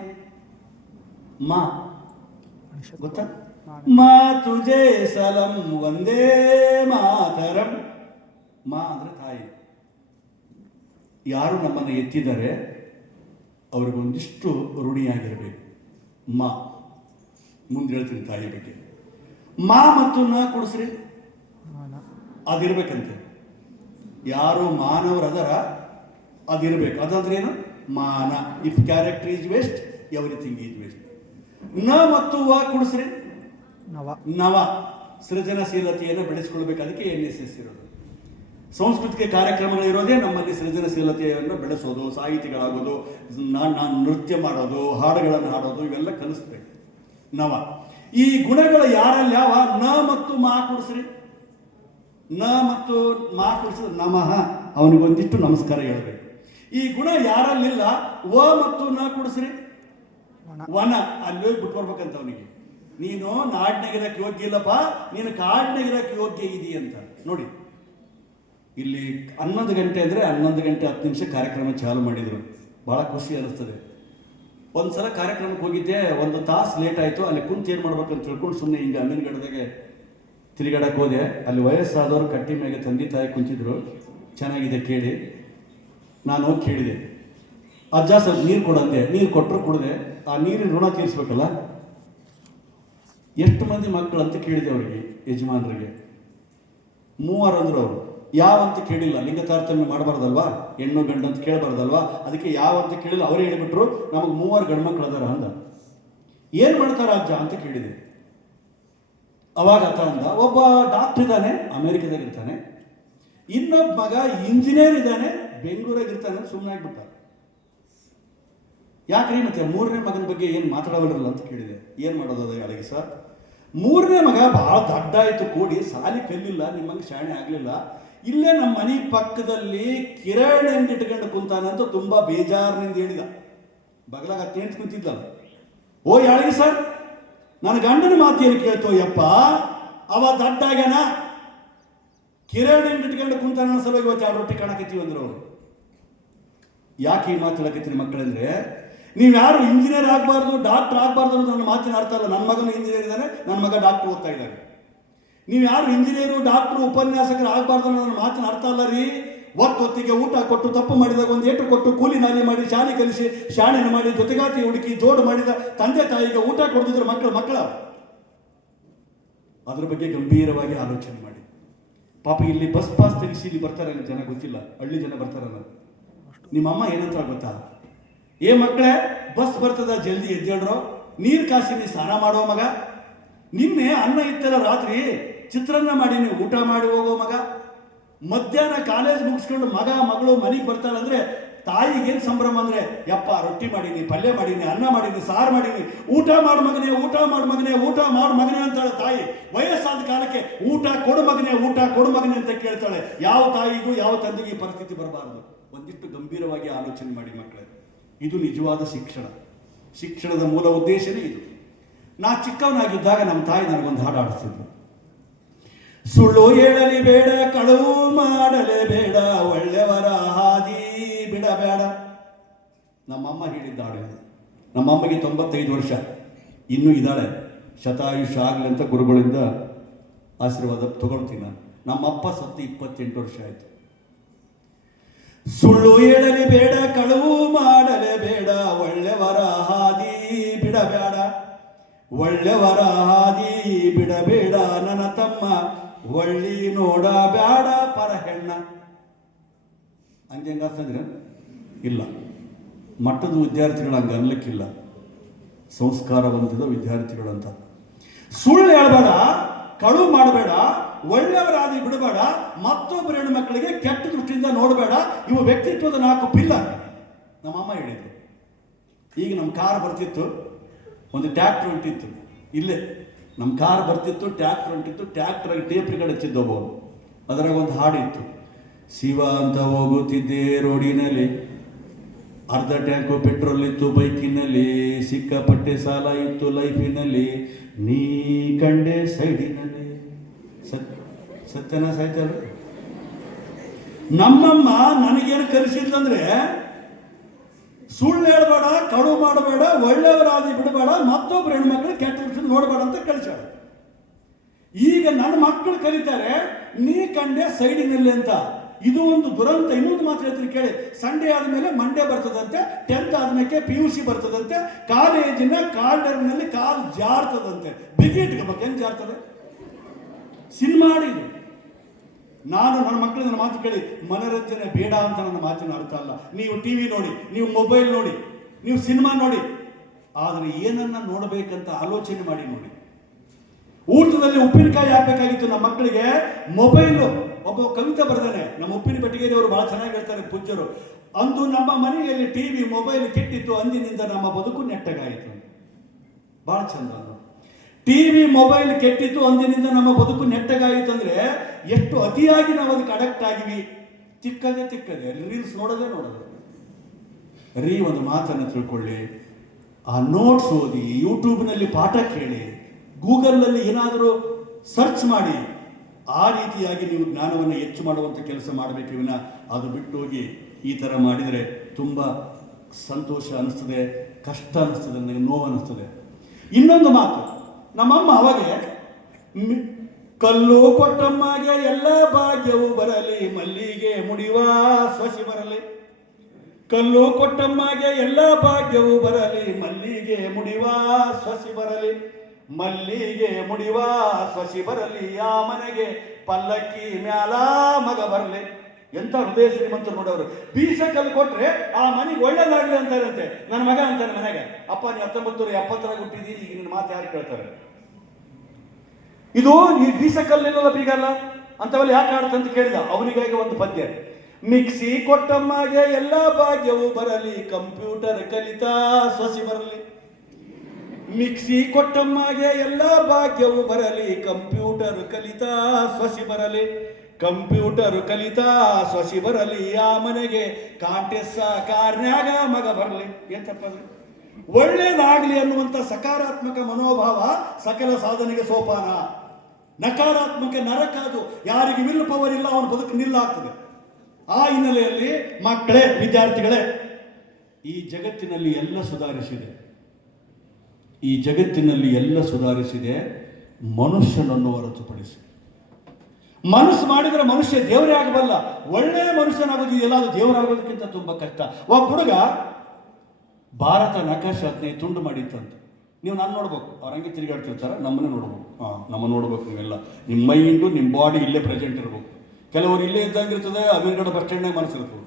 ಮಾ ಗೊತ್ತಾ? ಮಾ ತುಜೆ ಸಲಂ ವಂದೇ ಮಾತರಂ. ಮಾ ಅಂದ್ರೆ ತಾಯಿ. ಯಾರು ನಮ್ಮನ್ನು ಎತ್ತಿದ್ದಾರೆ ಅವ್ರಿಗೊಂದಿಷ್ಟು ಋಣಿಯಾಗಿರಬೇಕು. ಮಾ ಮುಂದೆ ಹೇಳ್ತೀನಿ ತಾಯಿ ಬಗ್ಗೆ. ಮಾ ಮತ್ತು ನ ಕೊಡಿಸ್ರಿ, ಅದಿರ್ಬೇಕಂತೆ. ಯಾರು ಮಾನವರದರ ಅದಿರ್ಬೇಕು. ಅದಂದ್ರೆ ಏನು? ಮಾನ. If character is waste, everything is waste. ನ ಮತ್ತು ವ ಕೊಡಿಸ್ರಿ, ನವ. ಸೃಜನಶೀಲತೆಯನ್ನು ಬೆಳೆಸ್ಕೊಳ್ಬೇಕು. ಅದಕ್ಕೆ NSS ಇರೋದು. ಸಾಂಸ್ಕೃತಿಕ ಕಾರ್ಯಕ್ರಮಗಳು ಇರೋದೇ ನಮ್ಮಲ್ಲಿ ಸೃಜನಶೀಲತೆಯನ್ನು ಬೆಳೆಸೋದು, ಸಾಹಿತಿಗಳಾಗೋದು, ನೃತ್ಯ ಮಾಡೋದು, ಹಾಡುಗಳನ್ನು ಹಾಡೋದು, ಇವೆಲ್ಲ ಕಲಿಸ್ಬೇಕು. ನವ. ಈ ಗುಣಗಳು ಯಾರಲ್ಲಿ ಯಾವ? ನ ಮತ್ತು ಮಾ ಕೊಡಿಸ್ರಿ. ನ ಮತ್ತು ಮಾ ಕೊಡಿಸಿದ್ರೆ ನಮಃ, ಅವನಿಗೊಂದಿಷ್ಟು ನಮಸ್ಕಾರ ಹೇಳ್ಬೇಕು. ಈ ಗುಣ ಯಾರಲ್ಲಿಲ್ಲ, ವ ಮತ್ತು ನ ಕೊಡಿಸ್ರಿ, ವನ. ಅಲ್ಲಿ ಹೋಗಿ ಬಿಟ್ಟು ಬರ್ಬೇಕಂತ ಅವನಿಗೆ. ನೀನು ನಾಡಿನಾಗಿರಕ್ಕೆ ಯೋಗ್ಯ ಇಲ್ಲಪ್ಪ, ನೀನು ಕಾಡಿನಾಗಿರಕ್ಕೆ ಯೋಗ್ಯ ಇದೀ ಅಂತ. ನೋಡಿ, ಇಲ್ಲಿ 11 ಗಂಟೆ ಅಂದರೆ 11 ಗಂಟೆ 10 ನಿಮಿಷ ಕಾರ್ಯಕ್ರಮ ಚಾಲು ಮಾಡಿದರು. ಭಾಳ ಖುಷಿ ಅನ್ನಿಸ್ತದೆ. ಒಂದ್ಸಲ ಕಾರ್ಯಕ್ರಮಕ್ಕೆ ಹೋಗಿದ್ದೆ, 1 ತಾಸು ಲೇಟ್ ಆಯಿತು. ಅಲ್ಲಿ ಕುಂತು ಏನು ಮಾಡ್ಬೇಕಂತ ತಿಳ್ಕೊಂಡು ಸುಮ್ಮನೆ ಹಿಂಗೆ ಅಮೀನ್ಗಡದಾಗೆ ತಿರುಗಾಡಕ್ಕೆ ಹೋದೆ. ಅಲ್ಲಿ ವಯಸ್ಸಾದವರು ಕಟ್ಟಿ ಮೇಲೆ ತಂದೆ ತಾಯಿ ಕುಂತಿದ್ರು. ಚೆನ್ನಾಗಿದೆ ಕೇಳಿ. ನಾನು ಹೋಗಿ ಕೇಳಿದೆ, ಅಜ್ಜ ಸ್ವಲ್ಪ ನೀರು ಕೊಡಂತೆ. ನೀರು ಕೊಟ್ಟರು ಕುಡಿದೆ. ಆ ನೀರಿನ ಋಣ ತೀರಿಸ್ಬೇಕಲ್ಲ. ಎಷ್ಟು ಮಂದಿ ಮಕ್ಕಳು ಅಂತ ಕೇಳಿದೆ ಅವರಿಗೆ, ಯಜಮಾನರಿಗೆ. 3 ಅಂದರು ಅವರು. ಯಾವಂತ ಕೇಳಿಲ್ಲ. ಲಿಂಗ ತಾರತಮ್ಯ ಮಾಡಬಾರ್ದಲ್ವಾ, ಹೆಣ್ಣು ಗಂಡು ಅಂತ ಕೇಳಬಾರ್ದಲ್ವಾ, ಅದಕ್ಕೆ ಯಾವಂತ ಕೇಳಿಲ್ಲ. ಅವರೇ ಹೇಳಿಬಿಟ್ರು, ನಮಗೆ 3 ಗಂಡು ಮಕ್ಕಳು ಅದಾರ ಅಂದ. ಏನು ಮಾಡ್ತಾರ ಅಜ್ಜ ಅಂತ ಕೇಳಿದೆ. ಅವಾಗ ಆತ ಅಂದ, ಒಬ್ಬ ಡಾಕ್ಟರ್ ಇದ್ದಾನೆ, ಅಮೇರಿಕಾದಾಗ ಇರ್ತಾನೆ. ಇನ್ನೊಬ್ಬ ಮಗ ಇಂಜಿನಿಯರ್ ಇದ್ದಾನೆ, ಬೆಂಗಳೂರಾಗ ಇರ್ತಾನೆ. ಸುಮ್ಮನೆ ಆಗ್ಬಿಟ್ಟ. ಯಾಕ್ರಿ ಮತ್ತೆ 3ನೇ ಮಗನ ಬಗ್ಗೆ ಏನು ಮಾತಾಡೋಲ್ಲ ಅಂತ ಕೇಳಿದೆ. ಏನು ಮಾಡೋದು ಅಲ್ಲಿಗೆ ಸರ್? 3ನೇ ಮಗ ಭಾಳ ದೊಡ್ಡಾಯಿತು, ಕೂಡಿ ಸಾಲಿ ಕಲಿಲ್ಲ, ನಿಮ್ಮಂಗೆ ಶಾಣೆ ಆಗಲಿಲ್ಲ. ಇಲ್ಲೇ ನಮ್ಮ ಮನೆ ಪಕ್ಕದಲ್ಲಿ ಕಿರಣ್ ಅಂತ ಇಟ್ಕೊಂಡು ಕುಂತಾನಂತ ತುಂಬಾ ಬೇಜಾರಿನಿಂದ ಹೇಳಿದ. ಬಗಲಾಗ ಅತ್ತೇಂತ ಕುಂತಿದ್ದಲ್ಲ. ಓ ಯಾಳಿಗೆ ಸರ್, ನನ್ನ ಗಂಡನ ಮಾತೇನು ಕೇಳ್ತೋ ಯಪ್ಪ, ಅವ ದಡ್ಡಾಗ್ಯಾನ, ಕಿರಣ್ ಇಟ್ಕೊಂಡು ಕುಂತಾನ ಸಲುವಾಗಿ ಇವತ್ತು 2 ರೊಟ್ಟಿ ಕಾಣಕತ್ತೀವಿ ಅಂದ್ರು ಅವರು. ಯಾಕೆ ಈ ಮಾತು ಹೇಳಕತ್ತೀನಿ ಮಕ್ಕಳಂದ್ರೆ, ನೀವು ಯಾರು ಇಂಜಿನಿಯರ್ ಆಗಬಾರ್ದು, ಡಾಕ್ಟರ್ ಆಗಬಾರ್ದು ಅನ್ನೋದು ನನ್ನ ಮಾತಿನ ಅರ್ಥ ಅಲ್ಲ. ನನ್ನ ಮಗನು ಇಂಜಿನಿಯರ್ ಇದ್ದಾನೆ, ನನ್ನ ಮಗ ಡಾಕ್ಟರ್ ಓದ್ತಾ ಇದ್ದಾರೆ. ನೀವು ಯಾರು ಇಂಜಿನಿಯರು, ಡಾಕ್ಟರ್, ಉಪನ್ಯಾಸಕರು ಆಗಬಾರ್ದು ಅನ್ನೋ ನನ್ನ ಮಾತಿನ ಅರ್ಥ ಅಲ್ಲ ರೀ. ಹೊತ್ತಿಗೆ ಊಟ ಕೊಟ್ಟು, ತಪ್ಪು ಮಾಡಿದಾಗ ಒಂದು ಏಟು ಕೊಟ್ಟು, ಕೂಲಿ ನಾಲಿ ಮಾಡಿ, ಶಾಲೆ ಕಲಿಸಿ, ಶಾಣೆನ ಮಾಡಿ, ಜೊತೆಗಾತಿ ಹುಡುಕಿ, ಜೋಡು ಮಾಡಿದ ತಂದೆ ತಾಯಿಗೆ ಊಟ ಕೊಡ್ತಿದ್ರೆ ಮಕ್ಕಳ ಅದ್ರ ಬಗ್ಗೆ ಗಂಭೀರವಾಗಿ ಆಲೋಚನೆ ಮಾಡಿ. ಪಾಪ ಇಲ್ಲಿ ಬಸ್ ಪಾಸ್ ತೆಗಿಸಿ ಇಲ್ಲಿ ಬರ್ತಾರೆ ಜನ, ಗೊತ್ತಿಲ್ಲ, ಹಳ್ಳಿ ಜನ ಬರ್ತಾರಲ್ಲ. ನಿಮ್ಮಮ್ಮ ಏನಂತ ಗೊತ್ತಾ, ಏ ಮಕ್ಕಳೇ ಬಸ್ ಬರ್ತದ ಜಲ್ದಿ ಎದ್ದೇಳ್ರೋ, ನೀರು ಕಾಸಿ ನೀ ಸ್ನಾನ ಮಾಡೋ ಮಗ, ನಿನ್ನೆ ಅನ್ನ ಇತ್ತಲ್ಲ ರಾತ್ರಿ ಚಿತ್ರಾನ್ನ ಮಾಡಿ ನೀವು ಊಟ ಮಾಡಿ ಹೋಗೋ ಮಗ, ಮಧ್ಯಾಹ್ನ ಕಾಲೇಜ್ ಮುಗಿಸ್ಕೊಂಡು ಮಗ ಮಗಳು ಮನೆಗೆ ಬರ್ತಾರಂದ್ರೆ ತಾಯಿಗೇನು ಸಂಭ್ರಮ ಅಂದ್ರೆ, ಯಪ್ಪ ರೊಟ್ಟಿ ಮಾಡೀನಿ, ಪಲ್ಯ ಮಾಡೀನಿ, ಅನ್ನ ಮಾಡೀನಿ, ಸಾರು ಮಾಡೀನಿ, ಊಟ ಮಾಡು ಮಗನೇ, ಊಟ ಮಾಡು ಮಗನೇ, ಊಟ ಮಾಡು ಮಗನೇ ಅಂತಾಳೆ ತಾಯಿ. ವಯಸ್ಸಾದ ಕಾಲಕ್ಕೆ ಊಟ ಕೊಡು ಮಗನೇ, ಊಟ ಕೊಡು ಮಗನೇ ಅಂತ ಕೇಳ್ತಾಳೆ. ಯಾವ ತಾಯಿಗೂ ಯಾವ ತಂದೆಗೂ ಈ ಪರಿಸ್ಥಿತಿ ಬರಬಾರದು. ಒಂದಿಷ್ಟು ಗಂಭೀರವಾಗಿ ಆಲೋಚನೆ ಮಾಡಿ ಮಕ್ಕಳೇ. ಇದು ನಿಜವಾದ ಶಿಕ್ಷಣದ ಮೂಲ ಉದ್ದೇಶನೇ ಇದು. ನಾ ಚಿಕ್ಕವನಾಗಿದ್ದಾಗ ನಮ್ಮ ತಾಯಿ ನನಗೊಂದು ಹಾಡು ಆಡಿಸ್ತಿದ್ಲು. ಸುಳ್ಳು ಹೇಳಲಿ ಬೇಡ, ಕಳವು ಮಾಡಲೇ ಬೇಡ, ಒಳ್ಳೆಯವರ ಹಾದಿ ಬಿಡಬೇಡ. ನಮ್ಮಮ್ಮ ಹೇಳಿದ್ದ ಹಾಡು. ನಮ್ಮಮ್ಮಗೆ 95 ವರ್ಷ, ಇನ್ನೂ ಇದ್ದಾಳೆ. ಶತಾಯುಷ ಆಗಲಿ ಅಂತ ಗುರುಗಳಿಂದ ಆಶೀರ್ವಾದ ತಗೊಳ್ತೀನಿ ನಾನು. ನಮ್ಮಪ್ಪ ಸತ್ತು 28 ವರ್ಷ ಆಯಿತು. ಸುಳ್ಳು ಹೇಳಲಿ ಬೇಡ, ಕಳವು ಮಾಡಲೇ ಬೇಡ, ಒಳ್ಳೆಯವರ ಹಾದಿ ಬಿಡಬೇಡ, ಒಳ್ಳೆಯವರ ಹಾದಿ ಬಿಡಬೇಡ ನನ್ನ ತಮ್ಮ, ಒಳ್ಳಿ ನೋಡ ಬೇಡ ಪರ ಹೆಣ್ಣ. ಹಂಗಂದ್ರೆ ಇಲ್ಲ, ಮಟ್ಟದ ವಿದ್ಯಾರ್ಥಿಗಳು ಹಂಗೆ ಅನ್ಲಿಕ್ಕಿಲ್ಲ, ಸಂಸ್ಕಾರವಂತದ ವಿದ್ಯಾರ್ಥಿಗಳಂತ. ಸುಳ್ಳು ಹೇಳಬೇಡ, ಕಳು ಮಾಡಬೇಡ, ಒಳ್ಳೆಯವರ ಹಾದಿ ಬಿಡಬೇಡ, ಮತ್ತೊಬ್ಬರ ಹೆಣ್ಣು ಮಕ್ಕಳಿಗೆ ಕೆಟ್ಟ ದೃಷ್ಟಿಯಿಂದ ನೋಡಬೇಡ. ಇವು ವ್ಯಕ್ತಿತ್ವದ 4 ಪಿಲ್ಲರ್ ನಮ್ಮಮ್ಮ ಹೇಳಿದ್ರು. ಈಗ ನಮ್ಮ ಕಾರ್ ಬರ್ತಿತ್ತು, ಒಂದು ಟ್ರ್ಯಾಕ್ಟರ್ ಹೊಂಟಿತ್ತು, ಇಲ್ಲೇ ನಮ್ಮ ಕಾರ್ ಬರ್ತಿತ್ತು, ಟ್ರ್ಯಾಕ್ಟರ್ ಹೊಂಟಿತ್ತು, ಟ್ರ್ಯಾಕ್ಟರ್ ಟೇಪ್ ರಿಕಾರ್ಡ್ ಹಚ್ಚಿದ್ದವು. ಅದರಾಗ ಒಂದು ಹಾಡಿತ್ತು, ಶಿವ ಅಂತ ಹೋಗುತ್ತಿದ್ದೆ ರೋಡಿನಲ್ಲಿ, ಅರ್ಧ ಟ್ಯಾಂಕು ಪೆಟ್ರೋಲ್ ಇತ್ತು ಬೈಕಿನಲ್ಲಿ, ಸಿಕ್ಕಾಪಟ್ಟೆ ಸಾಲ ಇತ್ತು ಲೈಫಿನಲ್ಲಿ, ನೀ ಕಂಡೆ ಸೈಡಿನಲ್ಲಿ. ಸತ್ಯನ ಸಾಯ್ತಾರ. ನಮ್ಮಮ್ಮ ನನಗೇನು ಕಲಿಸಿದ್ಲಂದ್ರೆ, ಸುಳ್ಳು ಹೇಳ್ಬೇಡ, ಕಡು ಮಾಡಬೇಡ, ಒಳ್ಳೆಯವರ ಹಾದಿ ಬಿಡಬೇಡ, ಮತ್ತೊಬ್ಬರು ಹೆಣ್ಮಕ್ಳು ಕೆಟ್ಟ ದೃಷ್ಟಿಯಿಂದ ನೋಡಬೇಡ ಅಂತ ಕಲಿಸಾಳ. ಈಗ ನನ್ನ ಮಕ್ಕಳು ಕಲಿತಾರೆ ನೀ ಕಂಡೆ ಸೈಡಿನಲ್ಲಿ ಅಂತ. ಇದು ಒಂದು ದುರಂತ. ಇನ್ನೊಂದು ಮಾತು ಹೇಳ್ತೀನಿ ಕೇಳಿ. ಸಂಡೇ ಆದಮೇಲೆ ಮಂಡೇ ಬರ್ತದಂತೆ, 10th ಆದ್ಮೇಲೆ PUC ಬರ್ತದಂತೆ, ಕಾಲೇಜಿನ ಕಾರ್ಡರ್ನಲ್ಲಿ ಕಾಲು ಜಾರ್ತದಂತೆ. ಬಿಗಿಟ್ಕೋಬೇಕು, ಹೆಂಗೆ ಜಾರ್ತದೆ? ಸಿನಿಮಾ ಆಡಿದು. ನಾನು ನನ್ನ ಮಕ್ಕಳು ನನ್ನ ಮಾತು ಕೇಳಿ, ಮನೋರಂಜನೆ ಬೇಡ ಅಂತ ನನ್ನ ಮಾತಿನ ಅರ್ಥ ಅಲ್ಲ. ನೀವು TV ನೋಡಿ, ನೀವು ಮೊಬೈಲ್ ನೋಡಿ, ನೀವು ಸಿನಿಮಾ ನೋಡಿ, ಆದರೆ ಏನನ್ನ ನೋಡಬೇಕಂತ ಆಲೋಚನೆ ಮಾಡಿ ನೋಡಿ. ಊಟದಲ್ಲಿ ಉಪ್ಪಿನಕಾಯಿ ಹಾಕಬೇಕಾಗಿತ್ತು ನಮ್ಮ ಮಕ್ಕಳಿಗೆ, ಮೊಬೈಲು. ಒಬ್ಬ ಕವಿತೆ ಬರ್ದಾನೆ, ನಮ್ಮ ಉಪ್ಪಿನ ಬೆಟ್ಟಿಗೆಯವರು ಬಹಳ ಚೆನ್ನಾಗಿ ಹೇಳ್ತಾರೆ ಪೂಜ್ಯರು. ಅಂದು ನಮ್ಮ ಮನೆಯಲ್ಲಿ TV ಮೊಬೈಲ್ ಕೆಟ್ಟಿತ್ತು, ಅಂದಿನಿಂದ ನಮ್ಮ ಬದುಕು ನೆಟ್ಟಗಾಯಿತು. ಬಹಳ ಚಂದ. TV ಮೊಬೈಲ್ ಕೆಟ್ಟಿತ್ತು, ಅಂದಿನಿಂದ ನಮ್ಮ ಬದುಕು ನೆಟ್ಟಗಾಯಿತು ಅಂದ್ರೆ ಎಷ್ಟು ಅತಿಯಾಗಿ ನಾವು ಅದಕ್ಕೆ ಅಡಕ್ಟ್ ಆಗಿವಿ. ತಿಕ್ಕದೆ ರೀಲ್ಸ್ ನೋಡೋದೇ ರೀ. ಒಂದು ಮಾತನ್ನು ತಿಳ್ಕೊಳ್ಳಿ, ಆ ನೋಟ್ಸ್ ಓದಿ, ಯೂಟ್ಯೂಬ್ನಲ್ಲಿ ಪಾಠ ಕೇಳಿ, ಗೂಗಲ್ನಲ್ಲಿ ಏನಾದರೂ ಸರ್ಚ್ ಮಾಡಿ, ಆ ರೀತಿಯಾಗಿ ನೀವು ಜ್ಞಾನವನ್ನು ಹೆಚ್ಚು ಮಾಡುವಂಥ ಕೆಲಸ ಮಾಡಬೇಕು. ವಿನ ಅದು ಬಿಟ್ಟು ಹೋಗಿ ಈ ಥರ ಮಾಡಿದರೆ ತುಂಬ ಸಂತೋಷ ಅನ್ನಿಸ್ತದೆ, ಕಷ್ಟ ಅನ್ನಿಸ್ತದೆ, ನನಗೆ ನೋವು ಅನ್ನಿಸ್ತದೆ. ಇನ್ನೊಂದು ಮಾತು, ನಮ್ಮಮ್ಮ ಅವಾಗೆ ಕಲ್ಲು ಕೊಟ್ಟಮ್ಮಗೆ ಎಲ್ಲ ಭಾಗ್ಯವು ಬರಲಿ, ಮಲ್ಲಿಗೆ ಮುಡಿಯುವ ಸೊಸಿ ಬರಲಿ. ಕಲ್ಲು ಕೊಟ್ಟಮ್ಮಗೆ ಎಲ್ಲ ಭಾಗ್ಯವು ಬರಲಿ, ಮಲ್ಲಿಗೆ ಮುಡಿಯುವ ಸೊಸಿ ಬರಲಿ, ಮಲ್ಲಿಗೆ ಮುಡಿಯುವ ಸೊಸಿ ಬರಲಿ, ಆ ಮನೆಗೆ ಪಲ್ಲಕ್ಕಿ ಮ್ಯಾಲ ಮಗ ಬರಲಿ. ಎಂತ ಹೃದಯ ಶ್ರೀಮಂತರು ನೋಡೋರು. ಬೀಸ ಕಲ್ಲು ಕೊಟ್ರೆ ಆ ಮನೆಗೆ ಒಳ್ಳೇದಾಗಲಿ ಅಂತಾರಂತೆ. ನನ್ನ ಮಗ ಅಂತಾನೆ ಮನೆಗೆ, ಅಪ್ಪ ನೀ 1970 ಹುಟ್ಟಿದೀನಿ, ಈಗ ನಿನ್ನ ಮಾತು ಯಾರು ಕೇಳ್ತಾರೆ? ಇದು ಈ ಬೀಸ ಕಲ್ಲಿನಲ್ಲ ಬೀಗಲ್ಲ ಅಂತವಲ್ಲಿ ಯಾಕೆ ಆಡ್ತಂತ ಕೇಳಿದ. ಅವನಿಗಾಗಿ ಒಂದು ಪದ್ಯ. ಮಿಕ್ಸಿ ಕೊಟ್ಟಮ್ಮಗೆ ಎಲ್ಲ ಭಾಗ್ಯವು ಬರಲಿ, ಕಂಪ್ಯೂಟರ್ ಕಲಿತಾ ಸೊಸಿ ಬರಲಿ. ಮಿಕ್ಸಿ ಕೊಟ್ಟಮ್ಮಗೆ ಎಲ್ಲ ಭಾಗ್ಯವು ಬರಲಿ, ಕಂಪ್ಯೂಟರ್ ಕಲಿತಾ ಸೊಸಿ ಬರಲಿ, ಕಂಪ್ಯೂಟರ್ ಕಲಿತಾ ಸೊಸಿ ಬರಲಿ, ಆ ಮನೆಗೆ ಕಾಂಟೆಸ್ಸ ಕಾರ್ನ್ಯಾಗ ಮಗ ಬರಲಿ. ಏನ್ ತಪ್ಪದು? ಒಳ್ಳೇದಾಗ್ಲಿ ಅನ್ನುವಂಥ ಸಕಾರಾತ್ಮಕ ಮನೋಭಾವ ಸಕಲ ಸಾಧನೆಗೆ ಸೋಪಾನ. ನಕಾರಾತ್ಮಕ ನರಕ ಅದು. ಯಾರಿಗೆ ವಿಲ್ ಪವರ್ ಇಲ್ಲ ಅವನ ಬದುಕು ನಿಲ್ಲಾಗ್ತದೆ. ಆ ಹಿನ್ನೆಲೆಯಲ್ಲಿ ಮಕ್ಕಳೇ, ವಿದ್ಯಾರ್ಥಿಗಳೇ, ಈ ಜಗತ್ತಿನಲ್ಲಿ ಎಲ್ಲ ಸುಧಾರಿಸಿದೆ. ಈ ಜಗತ್ತಿನಲ್ಲಿ ಎಲ್ಲ ಸುಧಾರಿಸಿದೆ, ಮನುಷ್ಯನನ್ನು ಹೊರತುಪಡಿಸಿ. ಮನಸ್ಸು ಮಾಡಿದರೆ ಮನುಷ್ಯ ದೇವರೇ ಆಗಬಲ್ಲ. ಒಳ್ಳೆಯ ಮನುಷ್ಯನಾಗೋದಿದೆಯಲ್ಲ, ಅದು ದೇವರಾಗೋದಕ್ಕಿಂತ ತುಂಬ ಕಷ್ಟ. ಒಬ್ಬ ಹುಡುಗ ಭಾರತ ನಕಾಶೆ 15 ತುಂಡು ಮಾಡಿತ್ತಂತೆ. ನೀವು ನಾನು ನೋಡ್ಬೇಕು, ಅವ್ರು ಹಂಗೆ ತಿರುಗಾಡ್ತಿರ್ತಾರೆ, ನಮ್ಮನ್ನೇ ನೋಡ್ಬೇಕು. ನಮ್ಮನ್ನು ನೋಡ್ಬೇಕು. ನೀವೆಲ್ಲ ನಿಮ್ಮ ಮೈಂಡು, ನಿಮ್ಮ ಬಾಡಿ ಇಲ್ಲೇ ಪ್ರೆಸೆಂಟ್ ಇರ್ಬೇಕು. ಕೆಲವರು ಇಲ್ಲೇ ಇದ್ದಂಗಿರ್ತದೆ, ಅಮೀರ್ಗಢ ಬಸ್ ಸ್ಟ್ಯಾಂಡ್ನಾಗ ಮನಸ್ಸಿರ್ತದೆ.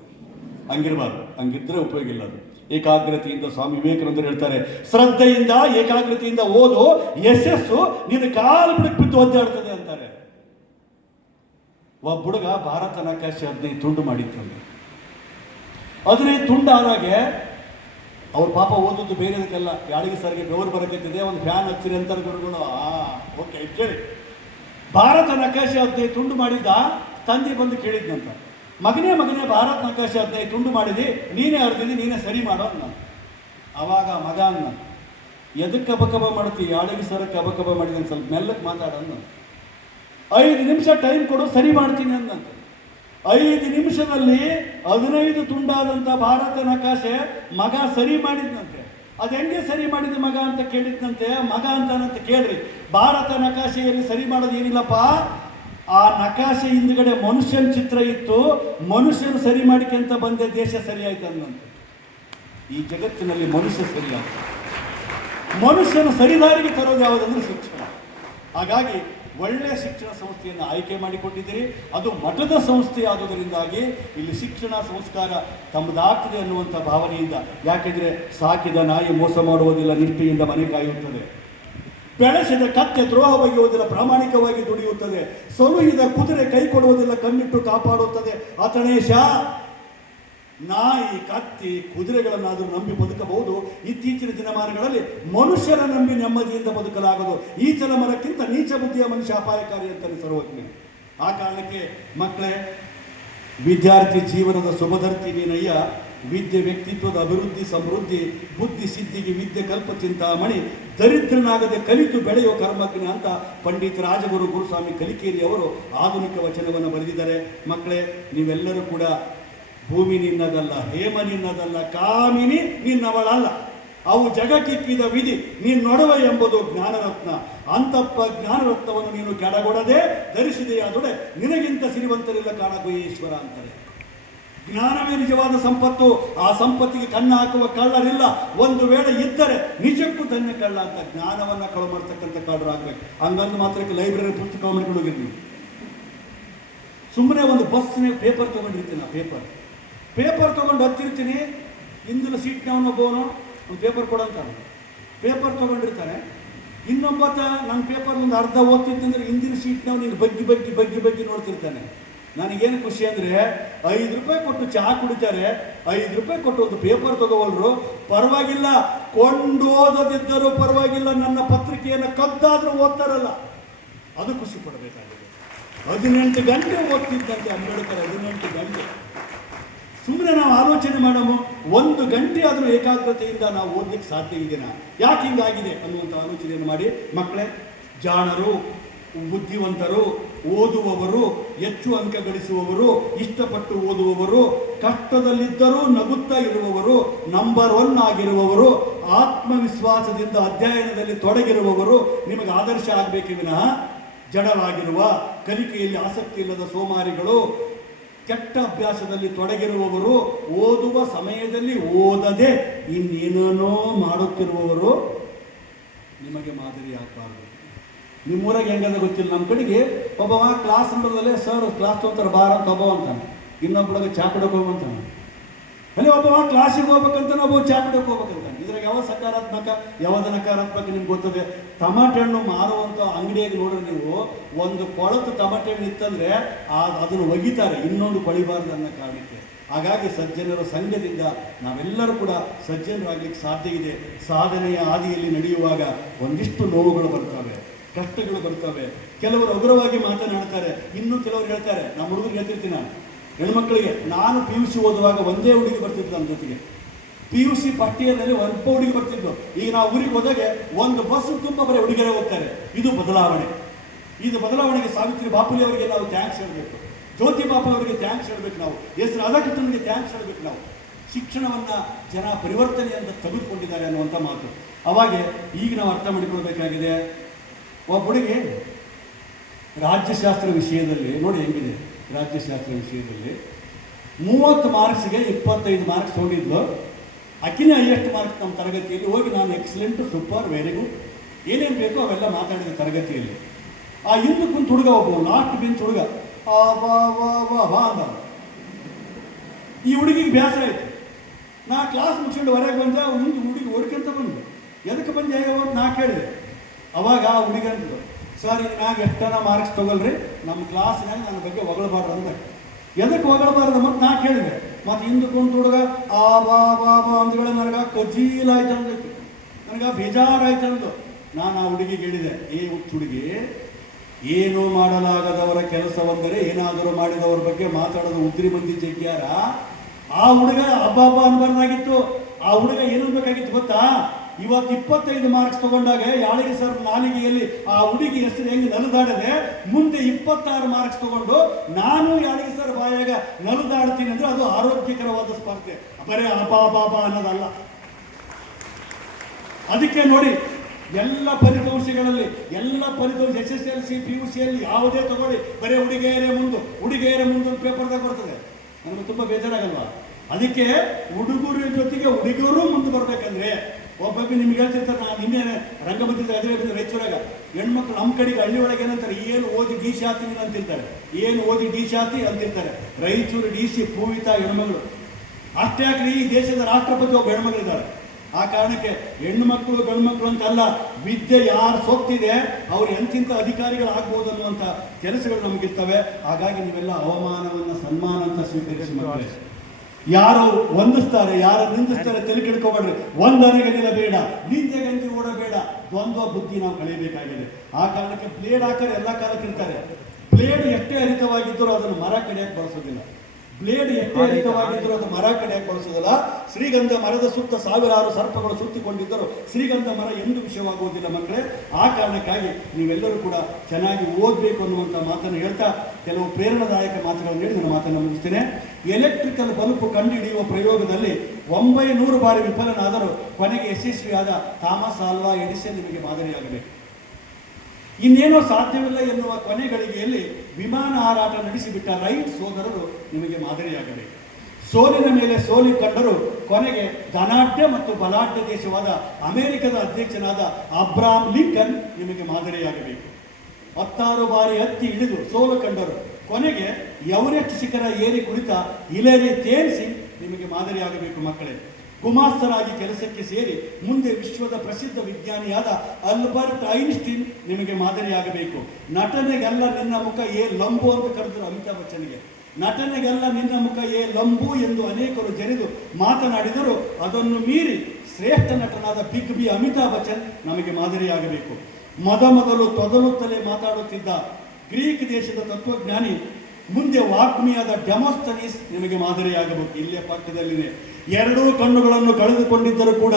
ಹಂಗಿರಬಾರ್ದು. ಹಂಗಿದ್ರೆ ಉಪಯೋಗ ಇಲ್ಲ. ಅದು ಏಕಾಗ್ರತೆಯಿಂದ ಸ್ವಾಮಿ ವಿವೇಕಾನಂದರು ಹೇಳ್ತಾರೆ, ಶ್ರದ್ಧೆಯಿಂದ ಏಕಾಗ್ರತೆಯಿಂದ ಓದು, ಯಶಸ್ಸು ನಿನ್ನ ಕಾಲು ಬಿಡಕ್ಕೆ ಬಿದ್ದು ಒದ್ದಾಡ್ತದೆ ಅಂತಾರೆ. ಒಬ್ಬ ಹುಡುಗ ಭಾರತ ನಕಾಶೆ 15 ತುಂಡು ಮಾಡಿತ್ತಂತೆ. 15 ತುಂಡು ಆದಾಗೆ ಅವ್ರ ಪಾಪ ಓದೋದು ಬೇರೆದಕ್ಕೆಲ್ಲ, ಯಾಳಿಗೆ ಸರ್ಗೆ ಬೆವರು ಬರಕತ್ತಿದೆ, ಒಂದು ಫ್ಯಾನ್ ಹಚ್ಚಿರಿ ಅಂತಾರೆ ಗುರುಗಳು. ಓಕೆ, ಕೇಳಿ. ಭಾರತ ನಕಾಶೆ 15 ತುಂಡು ಮಾಡಿದ್ದ ತಂದೆ ಬಂದು ಕೇಳಿದ್ನಂತ, ಮಗನೇ ಭಾರತ ನಕಾಶೆ 15 ತುಂಡು ಮಾಡಿದಿ, ನೀನೇ ಅರ್ದಿದಿ, ನೀನೇ ಸರಿ ಮಾಡೋ ಅನ್ನ. ಆವಾಗ ಮಗ ಅನ್ನ, ಎದಕ್ಕೆ ಕಬಕಬ ಮಾಡ್ತಿ, ಯಾಳಿಗೆ ಸರ್ ಕಬಕಬ ಮಾಡಿದ, ಸ್ವಲ್ಪ ಮೆಲ್ಲಕ್ಕೆ ಮಾತಾಡೋಣ, 5 ನಿಮಿಷ ಟೈಮ್ ಕೊಡು, ಸರಿ ಮಾಡ್ತೀನಿ ಅಂದಂತೆ. 5 ನಿಮಿಷದಲ್ಲಿ 15 ತುಂಡಾದಂಥ ಭಾರತ ನಕಾಶೆ ಮಗ ಸರಿ ಮಾಡಿದ್ನಂತೆ. ಅದು ಹೆಂಗೆ ಸರಿ ಮಾಡಿದ ಮಗ ಅಂತ ಕೇಳಿದ್ನಂತೆ. ಮಗ ಅಂತಾನಂತ ಕೇಳ್ರಿ, ಭಾರತ ನಕಾಶೆಯಲ್ಲಿ ಸರಿ ಮಾಡೋದು ಏನಿಲ್ಲಪ್ಪ, ಆ ನಕಾಶೆ ಹಿಂದ್ಗಡೆ ಮನುಷ್ಯನ ಚಿತ್ರ ಇತ್ತು, ಮನುಷ್ಯನು ಸರಿ ಮಾಡಿಕೆಂತ ಬಂದೆ ದೇಶ ಸರಿ ಆಯ್ತು ಅಂದಂತೆ. ಈ ಜಗತ್ತಿನಲ್ಲಿ ಮನುಷ್ಯ ಸರಿ ಆಗ್ತದೆ. ಮನುಷ್ಯನ ಸರಿದಾರಿಗೆ ತರೋದು ಯಾವುದಂದ್ರೆ ಶಿಕ್ಷಣ. ಹಾಗಾಗಿ ಒಳ್ಳೆಯ ಶಿಕ್ಷಣ ಸಂಸ್ಥೆಯನ್ನು ಆಯ್ಕೆ ಮಾಡಿಕೊಂಡಿದ್ದೀರಿ. ಅದು ಮಠದ ಸಂಸ್ಥೆ ಆದುದರಿಂದಾಗಿ ಇಲ್ಲಿ ಶಿಕ್ಷಣ ಸಂಸ್ಕಾರ ತಮ್ಮದಾಗ್ತದೆ ಅನ್ನುವಂಥ ಭಾವನೆಯಿಂದ. ಯಾಕೆಂದರೆ ಸಾಕಿದ ನಾಯಿ ಮೋಸ ಮಾಡುವುದಿಲ್ಲ, ನಿಷ್ಠೆಯಿಂದ ಮನೆ ಕಾಯುತ್ತದೆ. ಬೆಳೆಸಿದ ಕತ್ತೆ ದ್ರೋಹ ಬಗೆಯುವುದಿಲ್ಲ, ಪ್ರಾಮಾಣಿಕವಾಗಿ ದುಡಿಯುತ್ತದೆ. ಸಲುಹಿದ ಕುದುರೆ ಕೈ ಕೊಡುವುದಿಲ್ಲ, ಕಣ್ಣಿಟ್ಟು ಕಾಪಾಡುತ್ತದೆ. ಅತಣೇಶ, ನಾಯಿ, ಕತ್ತಿ, ಕುದುರೆಗಳನ್ನಾದರೂ ನಂಬಿ ಬದುಕಬಹುದು. ಇತ್ತೀಚಿನ ದಿನಮಾನಗಳಲ್ಲಿ ಮನುಷ್ಯರ ನಂಬಿ ನೆಮ್ಮದಿಯಿಂದ ಬದುಕಲಾಗದು. ಈಚಲ ಮರಕ್ಕಿಂತ ನೀಚ ಬುದ್ಧಿಯ ಮನುಷ್ಯ ಅಪಾಯಕಾರಿ ಅಂತಾನೆ ಸರ್ವಜ್ಞ. ಆ ಕಾರಣಕ್ಕೆ ಮಕ್ಕಳೇ, ವಿದ್ಯಾರ್ಥಿ ಜೀವನದ ಶುಭಧರ್ತಿ ನೀನಯ್ಯ. ವಿದ್ಯೆ ವ್ಯಕ್ತಿತ್ವದ ಅಭಿವೃದ್ಧಿ ಸಮೃದ್ಧಿ, ಬುದ್ಧಿ ಸಿದ್ಧಿಗೆ ವಿದ್ಯೆ ಕಲ್ಪ ಚಿಂತಾಮಣಿ, ದರಿದ್ರನಾಗದೆ ಕಲಿತು ಬೆಳೆಯುವ ಕರ್ಮಜ್ಞ ಅಂತ ಪಂಡಿತ ರಾಜಗುರು ಗುರುಸ್ವಾಮಿ ಕಲಿಕೇರಿ ಅವರು ಆಧುನಿಕ ವಚನವನ್ನು ಬರೆದಿದ್ದಾರೆ. ಮಕ್ಕಳೇ, ನೀವೆಲ್ಲರೂ ಕೂಡ ಭೂಮಿ ನಿನ್ನದಲ್ಲ, ಹೇಮ ನಿನ್ನದಲ್ಲ, ಕಾಮಿನಿ ನಿನ್ನವಳಲ್ಲ, ಅವು ಜಗಕ್ಕಿಕ್ಕಿದ ವಿಧಿ, ನೀನೊಡವೆ ಎಂಬುದು ಜ್ಞಾನರತ್ನ. ಅಂತಪ್ಪ ಜ್ಞಾನರತ್ನವನ್ನು ನೀನು ಕೆಡಗೊಡದೆ ಧರಿಸಿದೆಯಾದೊಡೆ ನಿನಗಿಂತ ಸಿರಿವಂತರಿಲ್ಲ ಕಾಣಕೋ ಈಶ್ವರ ಅಂತಾರೆ. ಜ್ಞಾನವೇ ನಿಜವಾದ ಸಂಪತ್ತು. ಆ ಸಂಪತ್ತಿಗೆ ಕಣ್ಣು ಹಾಕುವ ಕಳ್ಳರಿಲ್ಲ. ಒಂದು ವೇಳೆ ಇದ್ದರೆ ನಿಜಕ್ಕೂ ಧನ್ಯ ಕಳ್ಳ ಅಂತ. ಜ್ಞಾನವನ್ನು ಕಳು ಮಾಡ್ತಕ್ಕಂಥ ಕಳ್ಳರಾಗಬೇಕು. ಹಂಗಂದು ಮಾತ್ರಕ್ಕೆ ಲೈಬ್ರರಿ ಪುಸ್ತಕ ಮಾಡ್ಕೊಂಡು ಹೋಗಿರ್ತೀವಿ. ಸುಮ್ಮನೆ ಒಂದು ಬಸ್ನೇ ಪೇಪರ್ ತೊಗೊಂಡಿರ್ತೀನಿ. ಆ ಪೇಪರ್ ತೊಗೊಂಡು ಹತ್ತಿರ್ತೀನಿ. ಹಿಂದಿನ ಸೀಟ್ನವನೊಬ್ಬವನು ಒಂದು ಪೇಪರ್ ಕೊಡಂತಾನೆ. ಪೇಪರ್ ತೊಗೊಂಡಿರ್ತಾನೆ. ಇನ್ನೊಬ್ಬತ್ತ ನನ್ನ ಪೇಪರ್ ಒಂದು ಅರ್ಧ ಓದ್ತಿತ್ತಂದ್ರೆ ಹಿಂದಿನ ಸೀಟ್ನವನು ಹಿಂಗೆ ಬಗ್ಗಿ ನೋಡ್ತಿರ್ತಾನೆ. ನನಗೇನು ಖುಷಿ ಅಂದರೆ, 5 ರೂಪಾಯಿ ಕೊಟ್ಟು ಚಹಾ ಕುಡಿತಾರೆ, 5 ರೂಪಾಯಿ ಕೊಟ್ಟು ಒಂದು ಪೇಪರ್ ತಗೋವಲ್ರು, ಪರವಾಗಿಲ್ಲ, ಕೊಂಡೋದದಿದ್ದರೂ ಪರವಾಗಿಲ್ಲ, ನನ್ನ ಪತ್ರಿಕೆಯನ್ನು ಕದ್ದಾದರೂ ಓದ್ತಾರಲ್ಲ, ಅದು ಖುಷಿ ಪಡಬೇಕಾಗಿದೆ. 18 ಗಂಟೆ ಓದ್ತಿದ್ದಂತೆ ಅಂಬೇಡ್ಕರ್, 18 ಗಂಟೆ. ಸುಮ್ಮನೆ ನಾವು ಆಲೋಚನೆ ಮಾಡೋಣ, 1 ಗಂಟೆ ಆದರೂ ಏಕಾಗ್ರತೆಯಿಂದ ನಾವು ಓದಲಿಕ್ಕೆ ಸಾಧ್ಯ ಇದೆಯಾ, ಯಾಕೆ ಹಿಂಗಾಗಿದೆ ಅನ್ನುವಂಥ ಆಲೋಚನೆಯನ್ನು ಮಾಡಿ. ಮಕ್ಕಳೇ, ಜಾಣರು, ಬುದ್ಧಿವಂತರು, ಓದುವವರು, ಹೆಚ್ಚು ಅಂಕ ಗಳಿಸುವವರು, ಇಷ್ಟಪಟ್ಟು ಓದುವವರು, ಕಷ್ಟದಲ್ಲಿದ್ದರೂ ನಗುತ್ತಾ ಇರುವವರು, ನಂಬರ್ 1 ಆಗಿರುವವರು, ಆತ್ಮವಿಶ್ವಾಸದಿಂದ ಅಧ್ಯಯನದಲ್ಲಿ ತೊಡಗಿರುವವರು ನಿಮಗೆ ಆದರ್ಶ ಆಗಬೇಕೇ ವಿನಃ ಜಡವಾಗಿರುವ, ಕಲಿಕೆಯಲ್ಲಿ ಆಸಕ್ತಿ ಇಲ್ಲದ ಸೋಮಾರಿಗಳು, ಕೆಟ್ಟ ಅಭ್ಯಾಸದಲ್ಲಿ ತೊಡಗಿರುವವರು, ಓದುವ ಸಮಯದಲ್ಲಿ ಓದದೆ ಇನ್ನೇನೇನೋ ಮಾಡುತ್ತಿರುವವರು ನಿಮಗೆ ಮಾದರಿ ಆಗಬಾರ್ದು. ನಿಮ್ಮೂರಾಗ ಹೆಂಗದ ಗೊತ್ತಿಲ್ಲ. ನಮ್ಮ ಕಡೆಗೆ ಒಬ್ಬವ ಕ್ಲಾಸ್ ನೋಡೋದಲ್ಲೇ ಸರ್ ಕ್ಲಾಸ್ ತೊಗೊಂತಾರೆ ಬಾರ ಅಂತ ಒಬ್ಬ ಅಂತಾನೆ, ಇನ್ನೊಬ್ಬಳಗ ಚಾ ಕುಡಕ್ಕೆ ಹೋಗ್ಬಂತಾನೆ. ಅಲ್ಲಿ ಒಬ್ಬವ ಕ್ಲಾಸಿಗೆ ಹೋಗ್ಬೇಕಂತ ಒಬ್ಬ ಚಾ ಕುಡಕ್ಕೆ ಹೋಗ್ಬೇಕಂತಾನೆ. ಇದ್ರಾಗ ಯಾವ ಸಕಾರಾತ್ಮಕ ಯಾವ್ದು ನಕಾರಾತ್ಮಕ ನಿಮ್ಗೆ ಗೊತ್ತದೆ. ಟಮಾಟೆ ಹಣ್ಣು ಮಾರುವಂಥ ಅಂಗಡಿಯಾಗಿ ನೋಡ್ರಿ ನೀವು, ಒಂದು ಕೊಳತು ಟಮಾಟೆ ಹಣ್ಣು ಇತ್ತಂದ್ರೆ ಅದನ್ನು ಒಗಿತಾರೆ, ಇನ್ನೊಂದು ಕೊಳಿಬಾರ್ದು ಅನ್ನೋ ಕಾರಣಕ್ಕೆ. ಹಾಗಾಗಿ ಸಜ್ಜನರ ಸಂಘದಿಂದ ನಾವೆಲ್ಲರೂ ಕೂಡ ಸಜ್ಜನರಾಗ್ಲಿಕ್ಕೆ ಸಾಧ್ಯ ಇದೆ. ಸಾಧನೆಯ ಹಾದಿಯಲ್ಲಿ ನಡೆಯುವಾಗ ಒಂದಿಷ್ಟು ನೋವುಗಳು ಬರ್ತವೆ, ಕಷ್ಟಗಳು ಬರ್ತವೆ. ಕೆಲವರು ಹಗುರವಾಗಿ ಮಾತನಾಡ್ತಾರೆ, ಇನ್ನೂ ಕೆಲವರು ಹೇಳ್ತಾರೆ. ನಮ್ಮ ಹುಡುಗರು ಹೇಳ್ತಿರ್ತೀನಿ ನಾನು, ಹೆಣ್ಮಕ್ಳಿಗೆ, ನಾನು PUC ಓದುವಾಗ ಒಂದೇ ಹುಡುಗಿ ಬರ್ತಿದ್ದು ನಮ್ಮ ಜೊತೆಗೆ. PUC ಫಸ್ಟ್ ಇಯರ್ನಲ್ಲಿ ಒಬ್ಬ ಹುಡುಗಿ ಬರ್ತಿದ್ದು. ಈಗ ನಾವು ಊರಿಗೆ ಹೋದಾಗೆ ಒಂದು ಬಸ್ ತುಂಬ ಬರೀ ಹುಡುಗರೇ ಹೋಗ್ತಾರೆ. ಇದು ಬದಲಾವಣೆ. ಇದು ಬದಲಾವಣೆಗೆ ಸಾವಿತ್ರಿ ಬಾಪುಲೆ ಅವರಿಗೆ ನಾವು ಥ್ಯಾಂಕ್ಸ್ ಹೇಳಬೇಕು, ಜ್ಯೋತಿ ಬಾಪು ಅವರಿಗೆ ಥ್ಯಾಂಕ್ಸ್ ಹೇಳಬೇಕು, ನಾವು ಎಸ್ ರಾಧಾಕೃಷ್ಣನಿಗೆ ಥ್ಯಾಂಕ್ಸ್ ಹೇಳಬೇಕು. ನಾವು ಶಿಕ್ಷಣವನ್ನು ಜನ ಪರಿವರ್ತನೆ ಅಂತ ತೆಗೆದುಕೊಂಡಿದ್ದಾರೆ ಅನ್ನುವಂಥ ಮಾತು. ಅವಾಗೆ ಈಗ ನಾವು ಅರ್ಥ ಮಾಡಿಕೊಳ್ಬೇಕಾಗಿದೆ. ಒಬ್ಬ ಹುಡುಗಿ ರಾಜ್ಯಶಾಸ್ತ್ರ ವಿಷಯದಲ್ಲಿ ನೋಡಿ ಹೆಂಗಿದೆ, ರಾಜ್ಯಶಾಸ್ತ್ರ ವಿಷಯದಲ್ಲಿ 30 ಮಾರ್ಕ್ಸ್ಗೆ 25 ಮಾರ್ಕ್ಸ್ ತೊಗೊಂಡಿದ್ಲು. ಅಕ್ಕಿನೇ ಹೈಯೆಸ್ಟ್ ಮಾರ್ಕ್ಸ್ ನಮ್ಮ ತರಗತಿಯಲ್ಲಿ. ಹೋಗಿ ನಾನು ಎಕ್ಸಲೆಂಟ್, ಸೂಪರ್, ವೆರಿ ಗುಡ್ ಏನೇನು ಬೇಕೋ ಅವೆಲ್ಲ ಮಾತಾಡಿದ ತರಗತಿಯಲ್ಲಿ. ಆ ಹಿಂದೆ ಕುಂತು ಹುಡುಗ ಒಬ್ಬ ಲಾಸ್ಟ್ ಬೆಂಚ್ ಹುಡುಗ ಬಾ ಅಂದ. ಈ ಹುಡುಗಿಗೆ ಬೇಸರ ಆಯಿತು. ನಾ ಕ್ಲಾಸ್ ಮುಗಿಸ್ಕೊಂಡು ಹೊರಗೆ ಬಂದೆ, ಮುಂದೆ ಹುಡುಗಿ ಓಡ್ಕೊಂತ ಬಂದು ಎದಕ್ಕೆ ಬಂದು ಹೇಗೆ ಅಂತ ನಾ ಕೇಳಿದೆ. ಅವಾಗ ಆ ಹುಡುಗ ಅಂದ್ರು, ಸರ್ ಈಗ ನಾಗ ಎಷ್ಟನ ಮಾರ್ಕ್ಸ್ ತೊಗೊಳ್ರಿ, ನಮ್ಮ ಕ್ಲಾಸ್ನಾಗ ನನ್ನ ಬಗ್ಗೆ ಹೊಗಳಬಾರ್ದು ಅಂದ. ಎದಕ್ಕೆ ಹೊಗಳಬಾರ್ದು ಮತ್ತು ನಾ ಕೇಳಿದೆ. ಮತ್ತು ಹಿಂದೆ ಕುಂತು ಹುಡುಗ ಬಾ ಅಂದ್ಗಳು ನನಗೆ ಕೊಜ್ಜೀಲಾಯ್ತು ಅಂದೈತಿ, ನನಗೆ ಬೇಜಾರಾಯ್ತು ಅಂದು. ನಾನು ಆ ಹುಡುಗಿಗೆ ಹೇಳಿದೆ, ಹುಚ್ಚು ಹುಡುಗಿ, ಏನು ಮಾಡಲಾಗದವರ ಕೆಲಸವೆಂದರೆ ಏನಾದರೂ ಮಾಡಿದವರ ಬಗ್ಗೆ ಮಾತಾಡೋದು ಉದ್ರಿ ಮಂದಿ ಜಗ್ಗ್ಯಾರ. ಆ ಹುಡುಗ ಹಬ್ಬ ಅನ್ಬಾರ್ದಾಗಿತ್ತು. ಆ ಹುಡುಗ ಏನು ಅನ್ಬೇಕಾಗಿತ್ತು ಗೊತ್ತಾ? ಇವತ್ತು 25 ಮಾರ್ಕ್ಸ್ ತಗೊಂಡಾಗ ಯಾಳಿಗೆ ಸರ್ ನಾಲಿಗೆಯಲ್ಲಿ ಆ ಹುಡುಗಿ ಹೆಸರು ಹೆಂಗೆ ನಲಿದಾಡದೆ, ಮುಂದೆ 26 ಮಾರ್ಕ್ಸ್ ತಗೊಂಡು ನಾನು ಯಾಳಿಗೆ ಸರ್ ಬಾಯಾಗ ನಲಿದಾಡ್ತೀನಿ ಅಂದ್ರೆ ಅದು ಆರೋಗ್ಯಕರವಾದ ಸ್ಪರ್ಧೆ, ಬರೀ ಅಬಾಬಾಬ ಅನ್ನೋದಲ್ಲ. ಅದಕ್ಕೆ ನೋಡಿ, ಎಲ್ಲ ಫಲಿತಾಂಶಗಳಲ್ಲಿ SSLC PUC ಯಾವುದೇ ತಗೊಳ್ಳಿ ಬರೀ ಹುಡುಗಿಯರೇ ಮುಂದೆ ಪೇಪರ್ದಾಗ ಬರ್ತದೆ. ನನಗೆ ತುಂಬ ಬೇಜಾರಾಗಲ್ವಾ? ಅದಕ್ಕೆ ಹುಡುಗರ ಜೊತೆಗೆ ಹುಡುಗರು ಮುಂದೆ ಬರ್ಬೇಕಂದ್ರೆ ಒಬ್ಬೊಬ್ಬ ನಿಮ್ಗೆ ಹೇಳ್ತಿರ್ತಾರೆ. ನಾನು ನಿನ್ನೆ ರಂಗಮಂದಿರ ಅದೇ ರಾಯಚೂರಾಗ ಹೆಣ್ಮಕ್ಳು ನಮ್ಮ ಕಡೆಗೆ ಹಳ್ಳಿ ಒಳಗೆ ಏನಂತಾರೆ, ಏನು ಓದಿ ಡಿ ಸಿ ಆತೀನಿ ಅಂತಿರ್ತಾರೆ, ಏನು ಓದಿ ಡಿ ಸಿ ಆತಿ ಅಂತಿರ್ತಾರೆ. ರಾಯಚೂರು DC ಪೂವಿತ ಹೆಣ್ಮಗಳು. ಅಷ್ಟೇ ಯಾಕ್ರಿ, ಈ ದೇಶದ ರಾಷ್ಟ್ರಪತಿ ಒಬ್ಬ ಹೆಣ್ಮಗಳಿದ್ದಾರೆ. ಆ ಕಾರಣಕ್ಕೆ ಹೆಣ್ಣು ಮಕ್ಕಳು ಗಂಡು ಮಕ್ಕಳು ಅಂತಲ್ಲ, ವಿದ್ಯೆ ಯಾರು ಸೋಕ್ತಿದೆ ಅವ್ರು ಎಂತಿಂಥ ಅಧಿಕಾರಿಗಳಾಗ್ಬೋದು ಅನ್ನುವಂಥ ಕೆಲಸಗಳು ನಮಗಿರ್ತವೆ. ಹಾಗಾಗಿ ನೀವೆಲ್ಲ ಅವಮಾನವನ್ನು ಸನ್ಮಾನ ಅಂತ ಸ್ವೀಕರಿಸಿ ಮಕ್ಕಳೇ. ಯಾರು ವಂದಿಸ್ತಾರೆ, ಯಾರು ನಿಂದಿಸ್ತಾರೆ ತಲೆ ಕೆಡ್ಕೋಬೇಡ್ರಿ. ಒಂದನೆಗೆ ನಿಲ್ಲಬೇಡ, ನಿಂತೆ ಗಂಜಿ ಓಡಬೇಡ, ದ್ವಂದ್ವ ಬುದ್ಧಿ ನಾವು ಕಳೆಯಬೇಕಾಗಿದೆ. ಆ ಕಾರಣಕ್ಕೆ ಬ್ಲೇಡ್ ಹಾಕರೆ ಎಲ್ಲ ಕಾಲಕ್ಕೆ ಇರ್ತಾರೆ. ಬ್ಲೇಡ್ ಎಷ್ಟೇ ಹರಿತವಾಗಿದ್ದರೂ ಅದನ್ನು ಮರ ಕಡಿಯಕ್ಕೆ ಬಳಸೋದಿಲ್ಲ. ಬ್ಲೇಡ್ ಎಷ್ಟೇ ಹರಿತವಾಗಿದ್ದರೂ ಅದು ಮರ ಕಡಿಯಕ್ಕೆ ಬಳಸೋದಿಲ್ಲ. ಶ್ರೀಗಂಧ ಮರದ ಸುತ್ತ ಸಾವಿರಾರು ಸರ್ಪಗಳು ಸುತ್ತಿಕೊಂಡಿದ್ದರೂ ಶ್ರೀಗಂಧ ಮರ ಎಂದು ವಿಷಯವಾಗುವುದಿಲ್ಲ ಮಕ್ಕಳೇ. ಆ ಕಾರಣಕ್ಕಾಗಿ ನೀವೆಲ್ಲರೂ ಕೂಡ ಚೆನ್ನಾಗಿ ಓದಬೇಕು ಅನ್ನುವಂಥ ಮಾತನ್ನು ಹೇಳ್ತಾ ಕೆಲವು ಪ್ರೇರಣಾದಾಯಕ ಮಾತುಗಳನ್ನು ಹೇಳಿ ನನ್ನ ಮಾತನ್ನು ಮುಗಿಸ್ತೇನೆ. ಎಲೆಕ್ಟ್ರಿಕಲ್ ಬಲ್ಬ್ ಕಂಡುಹಿಡಿಯುವ ಪ್ರಯೋಗದಲ್ಲಿ 900 ಬಾರಿ ವಿಫಲನಾದರೂ ಕೊನೆಗೆ ಯಶಸ್ವಿಯಾದ ಥಾಮಸ್ ಆಲ್ವಾ ಎಡಿಸನ್ ನಿಮಗೆ ಮಾದರಿಯಾಗಬೇಕು. ಇನ್ನೇನೋ ಸಾಧ್ಯವಿಲ್ಲ ಎನ್ನುವ ಕೊನೆ ಗಳಿಗೆಯಲ್ಲಿ ವಿಮಾನ ಹಾರಾಟ ನಡೆಸಿಬಿಟ್ಟ ರೈಟ್ ಸೋದರರು ನಿಮಗೆ ಮಾದರಿಯಾಗಬೇಕು. ಸೋಲಿನ ಮೇಲೆ ಸೋಲಿ ಕಂಡರೂ ಕೊನೆಗೆ ಧನಾಢ್ಯ ಮತ್ತು ಬಲಾಢ್ಯ ದೇಶವಾದ ಅಮೆರಿಕದ ಅಧ್ಯಕ್ಷನಾದ ಅಬ್ರಾಹಂ ಲಿಂಕನ್ ನಿಮಗೆ ಮಾದರಿಯಾಗಬೇಕು. 16 ಬಾರಿ ಹತ್ತಿ ಇಳಿದು ಸೋಲು ಕಂಡರು ಕೊನೆಗೆ ಎವರೆಸ್ಟ್ ಶಿಖರ ಏರಿ ಕುಳಿತ ಹಿಲರಿ ತೇನ್ಸಿಂಗ್ ನಿಮಗೆ ಮಾದರಿಯಾಗಬೇಕು ಮಕ್ಕಳೇ. ಗುಮಾಸ್ತರಾಗಿ ಕೆಲಸಕ್ಕೆ ಸೇರಿ ಮುಂದೆ ವಿಶ್ವದ ಪ್ರಸಿದ್ಧ ವಿಜ್ಞಾನಿಯಾದ ಆಲ್ಬರ್ಟ್ ಐನ್ಸ್ಟೀನ್ ನಿಮಗೆ ಮಾದರಿಯಾಗಬೇಕು. ನಟನೆಗೆಲ್ಲ ನಿನ್ನ ಮುಖ ಲಂಬು ಅಂತ ಕರೆದರು ಅಮಿತಾಬ್ ಬಚ್ಚನ್ಗೆ. ನಟನೆಗೆಲ್ಲ ನಿನ್ನ ಮುಖ ಲಂಬು ಎಂದು ಅನೇಕರು ಜರಿದು ಮಾತನಾಡಿದರು. ಅದನ್ನು ಮೀರಿ ಶ್ರೇಷ್ಠ ನಟನಾದ ಬಿಗ್ ಬಿ ಅಮಿತಾಬ್ ಬಚ್ಚನ್ ನಮಗೆ ಮಾದರಿಯಾಗಬೇಕು. ಮೊದಲು ತೊದಲುತ್ತಲೇ ಮಾತಾಡುತ್ತಿದ್ದ ಗ್ರೀಕ್ ದೇಶದ ತತ್ವಜ್ಞಾನಿ ಮುಂದೆ ವಾಗ್ಮಿಯಾದ ಡೆಮೋಸ್ತನೀಸ್ ನಿಮಗೆ ಮಾದರಿಯಾಗಬೇಕು. ಇಲ್ಲೇ ಪಕ್ಕದಲ್ಲಿನೇ 2 ಕಣ್ಣುಗಳನ್ನು ಕಳೆದುಕೊಂಡಿದ್ದರೂ ಕೂಡ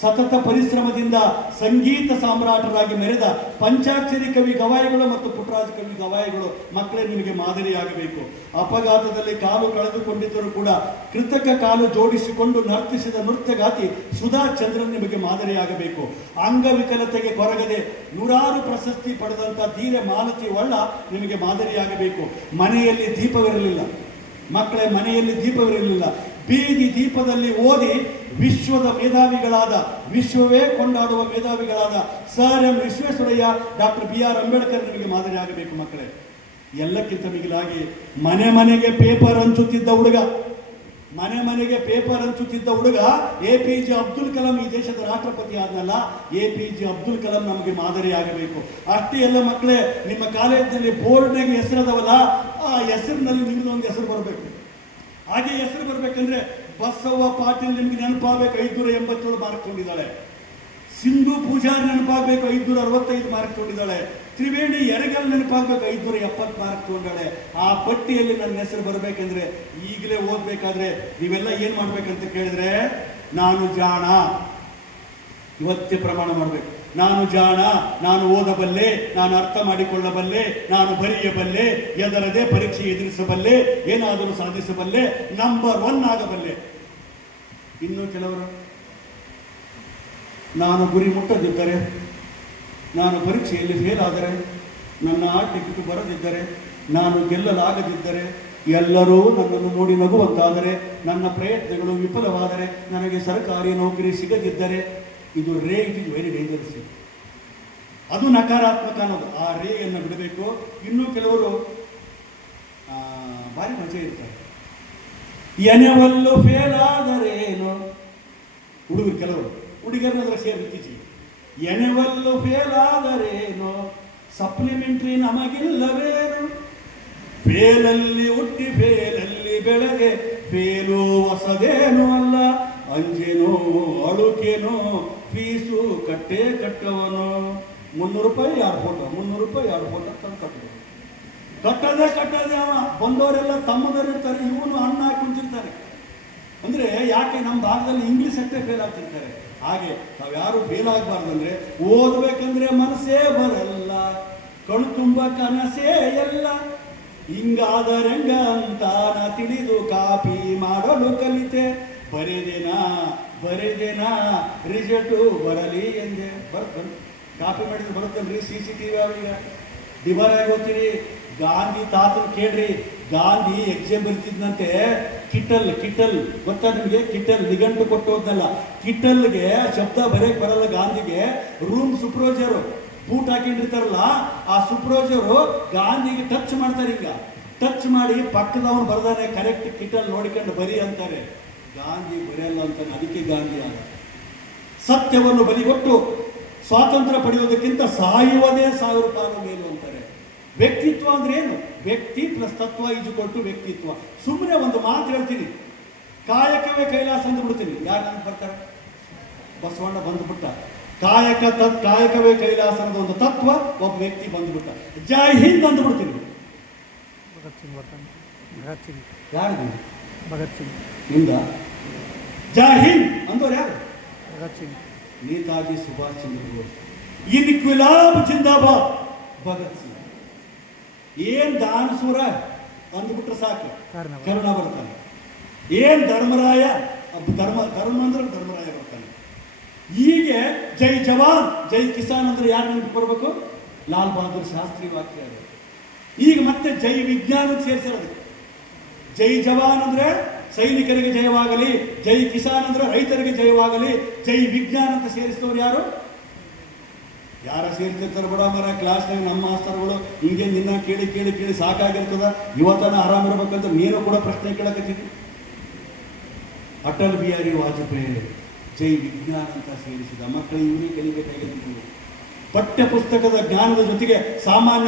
ಸತತ ಪರಿಶ್ರಮದಿಂದ ಸಂಗೀತ ಸಾಮ್ರಾಟರಾಗಿ ಮೆರೆದ ಪಂಚಾಕ್ಷರಿ ಕವಿ ಗವಾಯಿಗಳು ಮತ್ತು ಪುಟ್ಟರಾಜ ಕವಿ ಗವಾಯಿಗಳು ಮಕ್ಕಳೇ ನಿಮಗೆ ಮಾದರಿಯಾಗಬೇಕು. ಅಪಘಾತದಲ್ಲಿ ಕಾಲು ಕಳೆದುಕೊಂಡಿದ್ದರೂ ಕೂಡ ಕೃತಕ ಕಾಲು ಜೋಡಿಸಿಕೊಂಡು ನರ್ತಿಸಿದ ನೃತ್ಯಗಾತಿ ಸುಧಾ ಚಂದ್ರನ್ ನಿಮಗೆ ಮಾದರಿಯಾಗಬೇಕು. ಅಂಗವಿಕಲತೆಗೆ ಕೊರಗದೆ 100 ಪ್ರಶಸ್ತಿ ಪಡೆದಂಥ ಧೀರೆ ಮಾಲತಿ ಒಳ್ಳ ನಿಮಗೆ ಮಾದರಿಯಾಗಬೇಕು. ಮನೆಯಲ್ಲಿ ದೀಪವಿರಲಿಲ್ಲ ಮಕ್ಕಳೇ, ಮನೆಯಲ್ಲಿ ದೀಪವಿರಲಿಲ್ಲ. ಬೀದಿ ದೀಪದಲ್ಲಿ ಓದಿ ವಿಶ್ವದ ಮೇಧಾವಿಗಳಾದ, ವಿಶ್ವವೇ ಕೊಂಡಾಡುವ ಮೇಧಾವಿಗಳಾದ sir M Visvesvaraya, doctor BR Ambedkar ನಿಮಗೆ ಮಾದರಿ ಆಗಬೇಕು ಮಕ್ಕಳೇ. ಎಲ್ಲಕ್ಕಿಂತ ಮಿಗಿಲಾಗಿ ಮನೆಗೆ ಪೇಪರ್ ಹಂಚುತ್ತಿದ್ದ ಹುಡುಗ, APJ ಅಬ್ದುಲ್ ಕಲಾಂ ಈ ದೇಶದ ರಾಷ್ಟ್ರಪತಿ ಆದ್ನಲ್ಲ, APJ ಅಬ್ದುಲ್ ಕಲಾಂ ನಮಗೆ ಮಾದರಿ ಆಗಬೇಕು. ಅಷ್ಟೇ ಎಲ್ಲ ಮಕ್ಕಳೇ, ನಿಮ್ಮ ಕಾಲೇಜಿನಲ್ಲಿ ಬೋರ್ಡ್ನಾಗ ಹೆಸರದವಲ್ಲ, ಆ ಹೆಸರಿನಲ್ಲಿ ನಿಮ್ದೊಂದು ಹೆಸರು ಬರಬೇಕು. ಹಾಗೆ ಹೆಸರು ಬರಬೇಕಂದ್ರೆ ಬಸವ್ವ ಪಾಟೀಲ್ ನಿಮ್ಗೆ ನೆನಪಾಗಬೇಕು, 587 ಮಾರ್ಕ್ ತೊಗೊಂಡಿದ್ದಾಳೆ. ಸಿಂಧು ಪೂಜಾರಿ ನೆನಪಾಗಬೇಕು, 565 ಮಾರ್ಕ್ ತೊಗೊಂಡಿದ್ದಾಳೆ. ತ್ರಿವೇಣಿ ಎರಗಲ್ ನೆನಪಾಗಬೇಕು, 570 ಮಾರ್ಕ್ ತೊಗೊಂಡಾಳೆ. ಆ ಪಟ್ಟಿಯಲ್ಲಿ ನನ್ನ ಹೆಸರು ಬರಬೇಕಂದ್ರೆ ಈಗಲೇ ಓದಬೇಕಾದ್ರೆ ನೀವೆಲ್ಲ ಏನು ಮಾಡ್ಬೇಕಂತ ಕೇಳಿದ್ರೆ, ನಾನು ಜಾಣ ಇವತ್ತೇ ಪ್ರಮಾಣ ಮಾಡಬೇಕು. ನಾನು ಜಾಣ, ನಾನು ಓದಬಲ್ಲೆ, ನಾನು ಅರ್ಥ ಮಾಡಿಕೊಳ್ಳಬಲ್ಲೆ, ನಾನು ಬರೆಯಬಲ್ಲೆ, ಎದರದೆ ಪರೀಕ್ಷೆ ಎದುರಿಸಬಲ್ಲೆ, ಏನಾದರೂ ಸಾಧಿಸಬಲ್ಲೆ, ನಂಬರ್ 1 ಆಗಬಲ್ಲೆ. ಇನ್ನು ಕೆಲವರು ನಾನು ಗುರಿ ಮುಟ್ಟದಿದ್ದರೆ, ನಾನು ಪರೀಕ್ಷೆಯಲ್ಲಿ ಫೇಲ್ ಆದರೆ, ನನ್ನ ಟಿಕೆಟ್ ಬರದಿದ್ದರೆ, ನಾನು ಗೆಲ್ಲಲಾಗದಿದ್ದರೆ, ಎಲ್ಲರೂ ನನ್ನನ್ನು ನೋಡಿ ನಗುವಂತಾದರೆ, ನನ್ನ ಪ್ರಯತ್ನಗಳು ವಿಫಲವಾದರೆ, ನನಗೆ ಸರ್ಕಾರಿ ನೌಕರಿ ಸಿಗದಿದ್ದರೆ, ಇದು ರೇ ಇಟ್ ಇಸ್ ವೆರಿ ಡೇಂಜರಸ್. ಅದು ನಕಾರಾತ್ಮಕ ಅನ್ನೋದು. ಆ ರೇಯನ್ನು ಬಿಡಬೇಕು. ಇನ್ನೂ ಕೆಲವರು ಭಾರಿ ಮಜೆ ಇರ್ತಾರೆ. ಎನೆವಲ್ಲು ಫೇಲ್ ಆದರೇನು, ಹುಡುಗರು ಕೆಲವರು, ಹುಡುಗರನ್ನ ಸೇರಿ ಇತ್ತೀಚೆಗೆ, ಎನೆವಲ್ಲು ಫೇಲ್ ಆದರೇನು, ಸಪ್ಲಿಮೆಂಟ್ರಿ ನಮಗಿಲ್ಲವೇನು, ಫೇಲಲ್ಲಿ ಹುಟ್ಟಿ ಫೇಲಲ್ಲಿ ಬೆಳೆದೆ, ಫೇಲು ಹೊಸದೇನೂ ಅಲ್ಲ, ಅಂಜೇನೋ ಅಳುಕೇನೋ ಫೀಸು ಕಟ್ಟೇ ಕಟ್ಟವನು. 300 ರೂಪಾಯಿ 2 ಫೋಟೋ, 300 ರೂಪಾಯಿ 2 ಫೋಟೋ ತಂದು ಕಟ್ಟದೆ ಅವ. ಬಂದವರೆಲ್ಲ ತಮ್ಮದರಿರ್ತಾರೆ, ಇವನು ಅಣ್ಣ ಹಾಕಿ ಕುಂತಿರ್ತಾರೆ. ಅಂದರೆ ಯಾಕೆ ನಮ್ಮ ಭಾಗದಲ್ಲಿ ಇಂಗ್ಲೀಷ್ ಅಷ್ಟೇ ಫೇಲ್ ಆಗ್ತಿರ್ತಾರೆ. ಹಾಗೆ ನಾವ್ಯಾರು ಫೇಲ್ ಆಗಬಾರ್ದಂದ್ರೆ, ಓದಬೇಕಂದ್ರೆ ಮನಸ್ಸೇ ಬರಲ್ಲ, ಕಣು ತುಂಬ ಕನಸೇ ಎಲ್ಲ, ಹಿಂಗಾದರೆಂಗ ಅಂತ ನಾ ತಿಳಿದು ಕಾಪಿ ಮಾಡಲು ಕಲಿತೆ, ಬರೆದೇನಾ ರಿಸಲ್ಟು ಬರಲಿ ಎಂದೆ. ಕಾಪಿ ಮಾಡಿದ್ರೆ ಬರುತ್ತಲ್ರಿ, CCTV ಅವೀಗ ಡಿಬಾರಾಗಿ ಹೋಗ್ತೀರಿ. ಗಾಂಧಿ ತಾತನ ಕೇಳ್ರಿ, ಗಾಂಧಿ ಎಕ್ಸಾಮ್ ಬರೀತಿದ್ನಂತೆ. ಕಿಟಲ್ ಗೊತ್ತಾ ನಿಮಗೆ? ಕಿಟಲ್ ನಿಘಂಟು ಕೊಟ್ಟು ಹೋದ್ನಲ್ಲ, ಕಿಟಲ್ಗೆ ಶಬ್ದ ಬರೆಯಕ್ಕೆ ಬರಲ್ಲ ಗಾಂಧಿಗೆ. ರೂಮ್ ಸೂಪರ್ವೈಸರು ಬೂಟ್ ಹಾಕೊಂಡಿರ್ತಾರಲ್ಲ, ಆ ಸೂಪರ್ವೈಸರು ಗಾಂಧಿಗೆ ಟಚ್ ಮಾಡ್ತಾರೆ. ಈಗ ಟಚ್ ಮಾಡಿ ಪಕ್ಕದವನು ಬರ್ದಾನೆ ಕರೆಕ್ಟ್ ಕಿಟಲ್ ನೋಡಿಕೊಂಡು ಬರಿ ಅಂತಾರೆ. ಗಾಂಧಿ ಬರೆಯಲ್ಲ ಅಂತಾನೆ, ಅದಕ್ಕೆ ಗಾಂಧಿ ಆಗ. ಸತ್ಯವನ್ನು ಬಲಿಗೊಟ್ಟು ಸ್ವಾತಂತ್ರ್ಯ ಪಡೆಯೋದಕ್ಕಿಂತ ಸಾಯುವುದೇ 1000 ಪಾಲು ಮೇಲು ಅಂತಾರೆ. ವ್ಯಕ್ತಿತ್ವ ಅಂದ್ರೆ ಏನು? ವ್ಯಕ್ತಿ ಪ್ಲಸ್ ತತ್ವ ಈಜುಕೊಟ್ಟು ವ್ಯಕ್ತಿತ್ವ. ಸುಮ್ಮನೆ ಒಂದು ಮಾತು ಹೇಳ್ತೀನಿ, ಕಾಯಕವೇ ಕೈಲಾಸ ಅಂದ್ಬಿಡ್ತೀನಿ. ಯಾರು ನಮ್ಗೆ ಬರ್ತಾರೆ? ಬಸವಣ್ಣ ಬಂದ್ಬಿಟ್ಟ. ಕಾಯಕವೇ ಕೈಲಾಸ ಅನ್ನೋದು ಒಂದು ತತ್ವ, ಒಬ್ಬ ವ್ಯಕ್ತಿ ಬಂದ್ಬಿಟ್ಟ. ಜೈ ಹಿಂದ್ ಅಂದ್ಬಿಡ್ತೀನಿ. ಯಾರು? ಭಗತ್ ಸಿಂಗ್. ಹಿಂದ ಜೈ ಹಿಂದ್ ಅಂದವ್ರು ಯಾರು? ಭಗತ್ ಸಿಂಗ್. ನೇತಾಜಿ ಸುಭಾಷ್ ಚಂದ್ರ ಬೋಸ್. ಇನ್ಕ್ವಿಲಾಬ್ ಜಿಂದಾಬಾದ್ ಭಗತ್ ಸಿಂಗ್. ಏನ್ ದಾನಸೂರ ಅಂದ್ಬಿಟ್ರೆ ಸಾಕು, ಕರುಣ ಬರ್ತಾನೆ. ಏನ್ ಧರ್ಮರಾಯ, ಧರ್ಮ ಅಂದ್ರೆ ಧರ್ಮರಾಯ ಬರ್ತಾನೆ. ಹೀಗೆ ಜೈ ಜವಾನ್ ಜೈ ಕಿಸಾನ್ ಅಂದ್ರೆ ಯಾರು ನೆನಪು ಬರಬೇಕು? ಲಾಲ್ ಬಹದ್ದೂರ್ ಶಾಸ್ತ್ರಿ ವಾಕ್ಯ ಅದು. ಈಗ ಮತ್ತೆ ಜೈ ವಿಜ್ಞಾನ ಸೇರಿಸಿರೋದು. ಜೈ ಜವಾನ್ ಅಂದ್ರೆ ಸೈನಿಕರಿಗೆ ಜಯವಾಗಲಿ, ಜೈ ಕಿಸಾನ್ ಅಂದ್ರೆ ರೈತರಿಗೆ ಜಯವಾಗಲಿ, ಜೈ ವಿಜ್ಞಾನ ಅಂತ ಸೇರಿಸಿದವರು ಯಾರು? ಯಾರ ಸೇರ್ತಿರ್ತಾರೆ ಬಡ ಮರ ಕ್ಲಾಸ್ನಾಗ. ನಮ್ಮ ಮಾಸ್ತರ್ಗಳು ಹಿಂಗೆ ನಿನ್ನ ಕೇಳಿ ಸಾಕಾಗಿರ್ತದ. ಇವತ್ತನ ಆರಾಮಿರ್ಬೇಕಂತ ನೀನು ಕೂಡ ಪ್ರಶ್ನೆ ಕೇಳಕತ್ತಿದ್ವಿ. ಅಟಲ್ ಬಿಹಾರಿ ವಾಜಪೇಯಿ ಜೈ ವಿಜ್ಞಾನ ಅಂತ ಸೇರಿಸಿದ. ಮಕ್ಕಳು ಇವರೇ ಕಲಿಬೇಕಾಗಿದೆ. ಪಠ್ಯ ಪುಸ್ತಕದ ಜ್ಞಾನದ ಜೊತೆಗೆ ಸಾಮಾನ್ಯ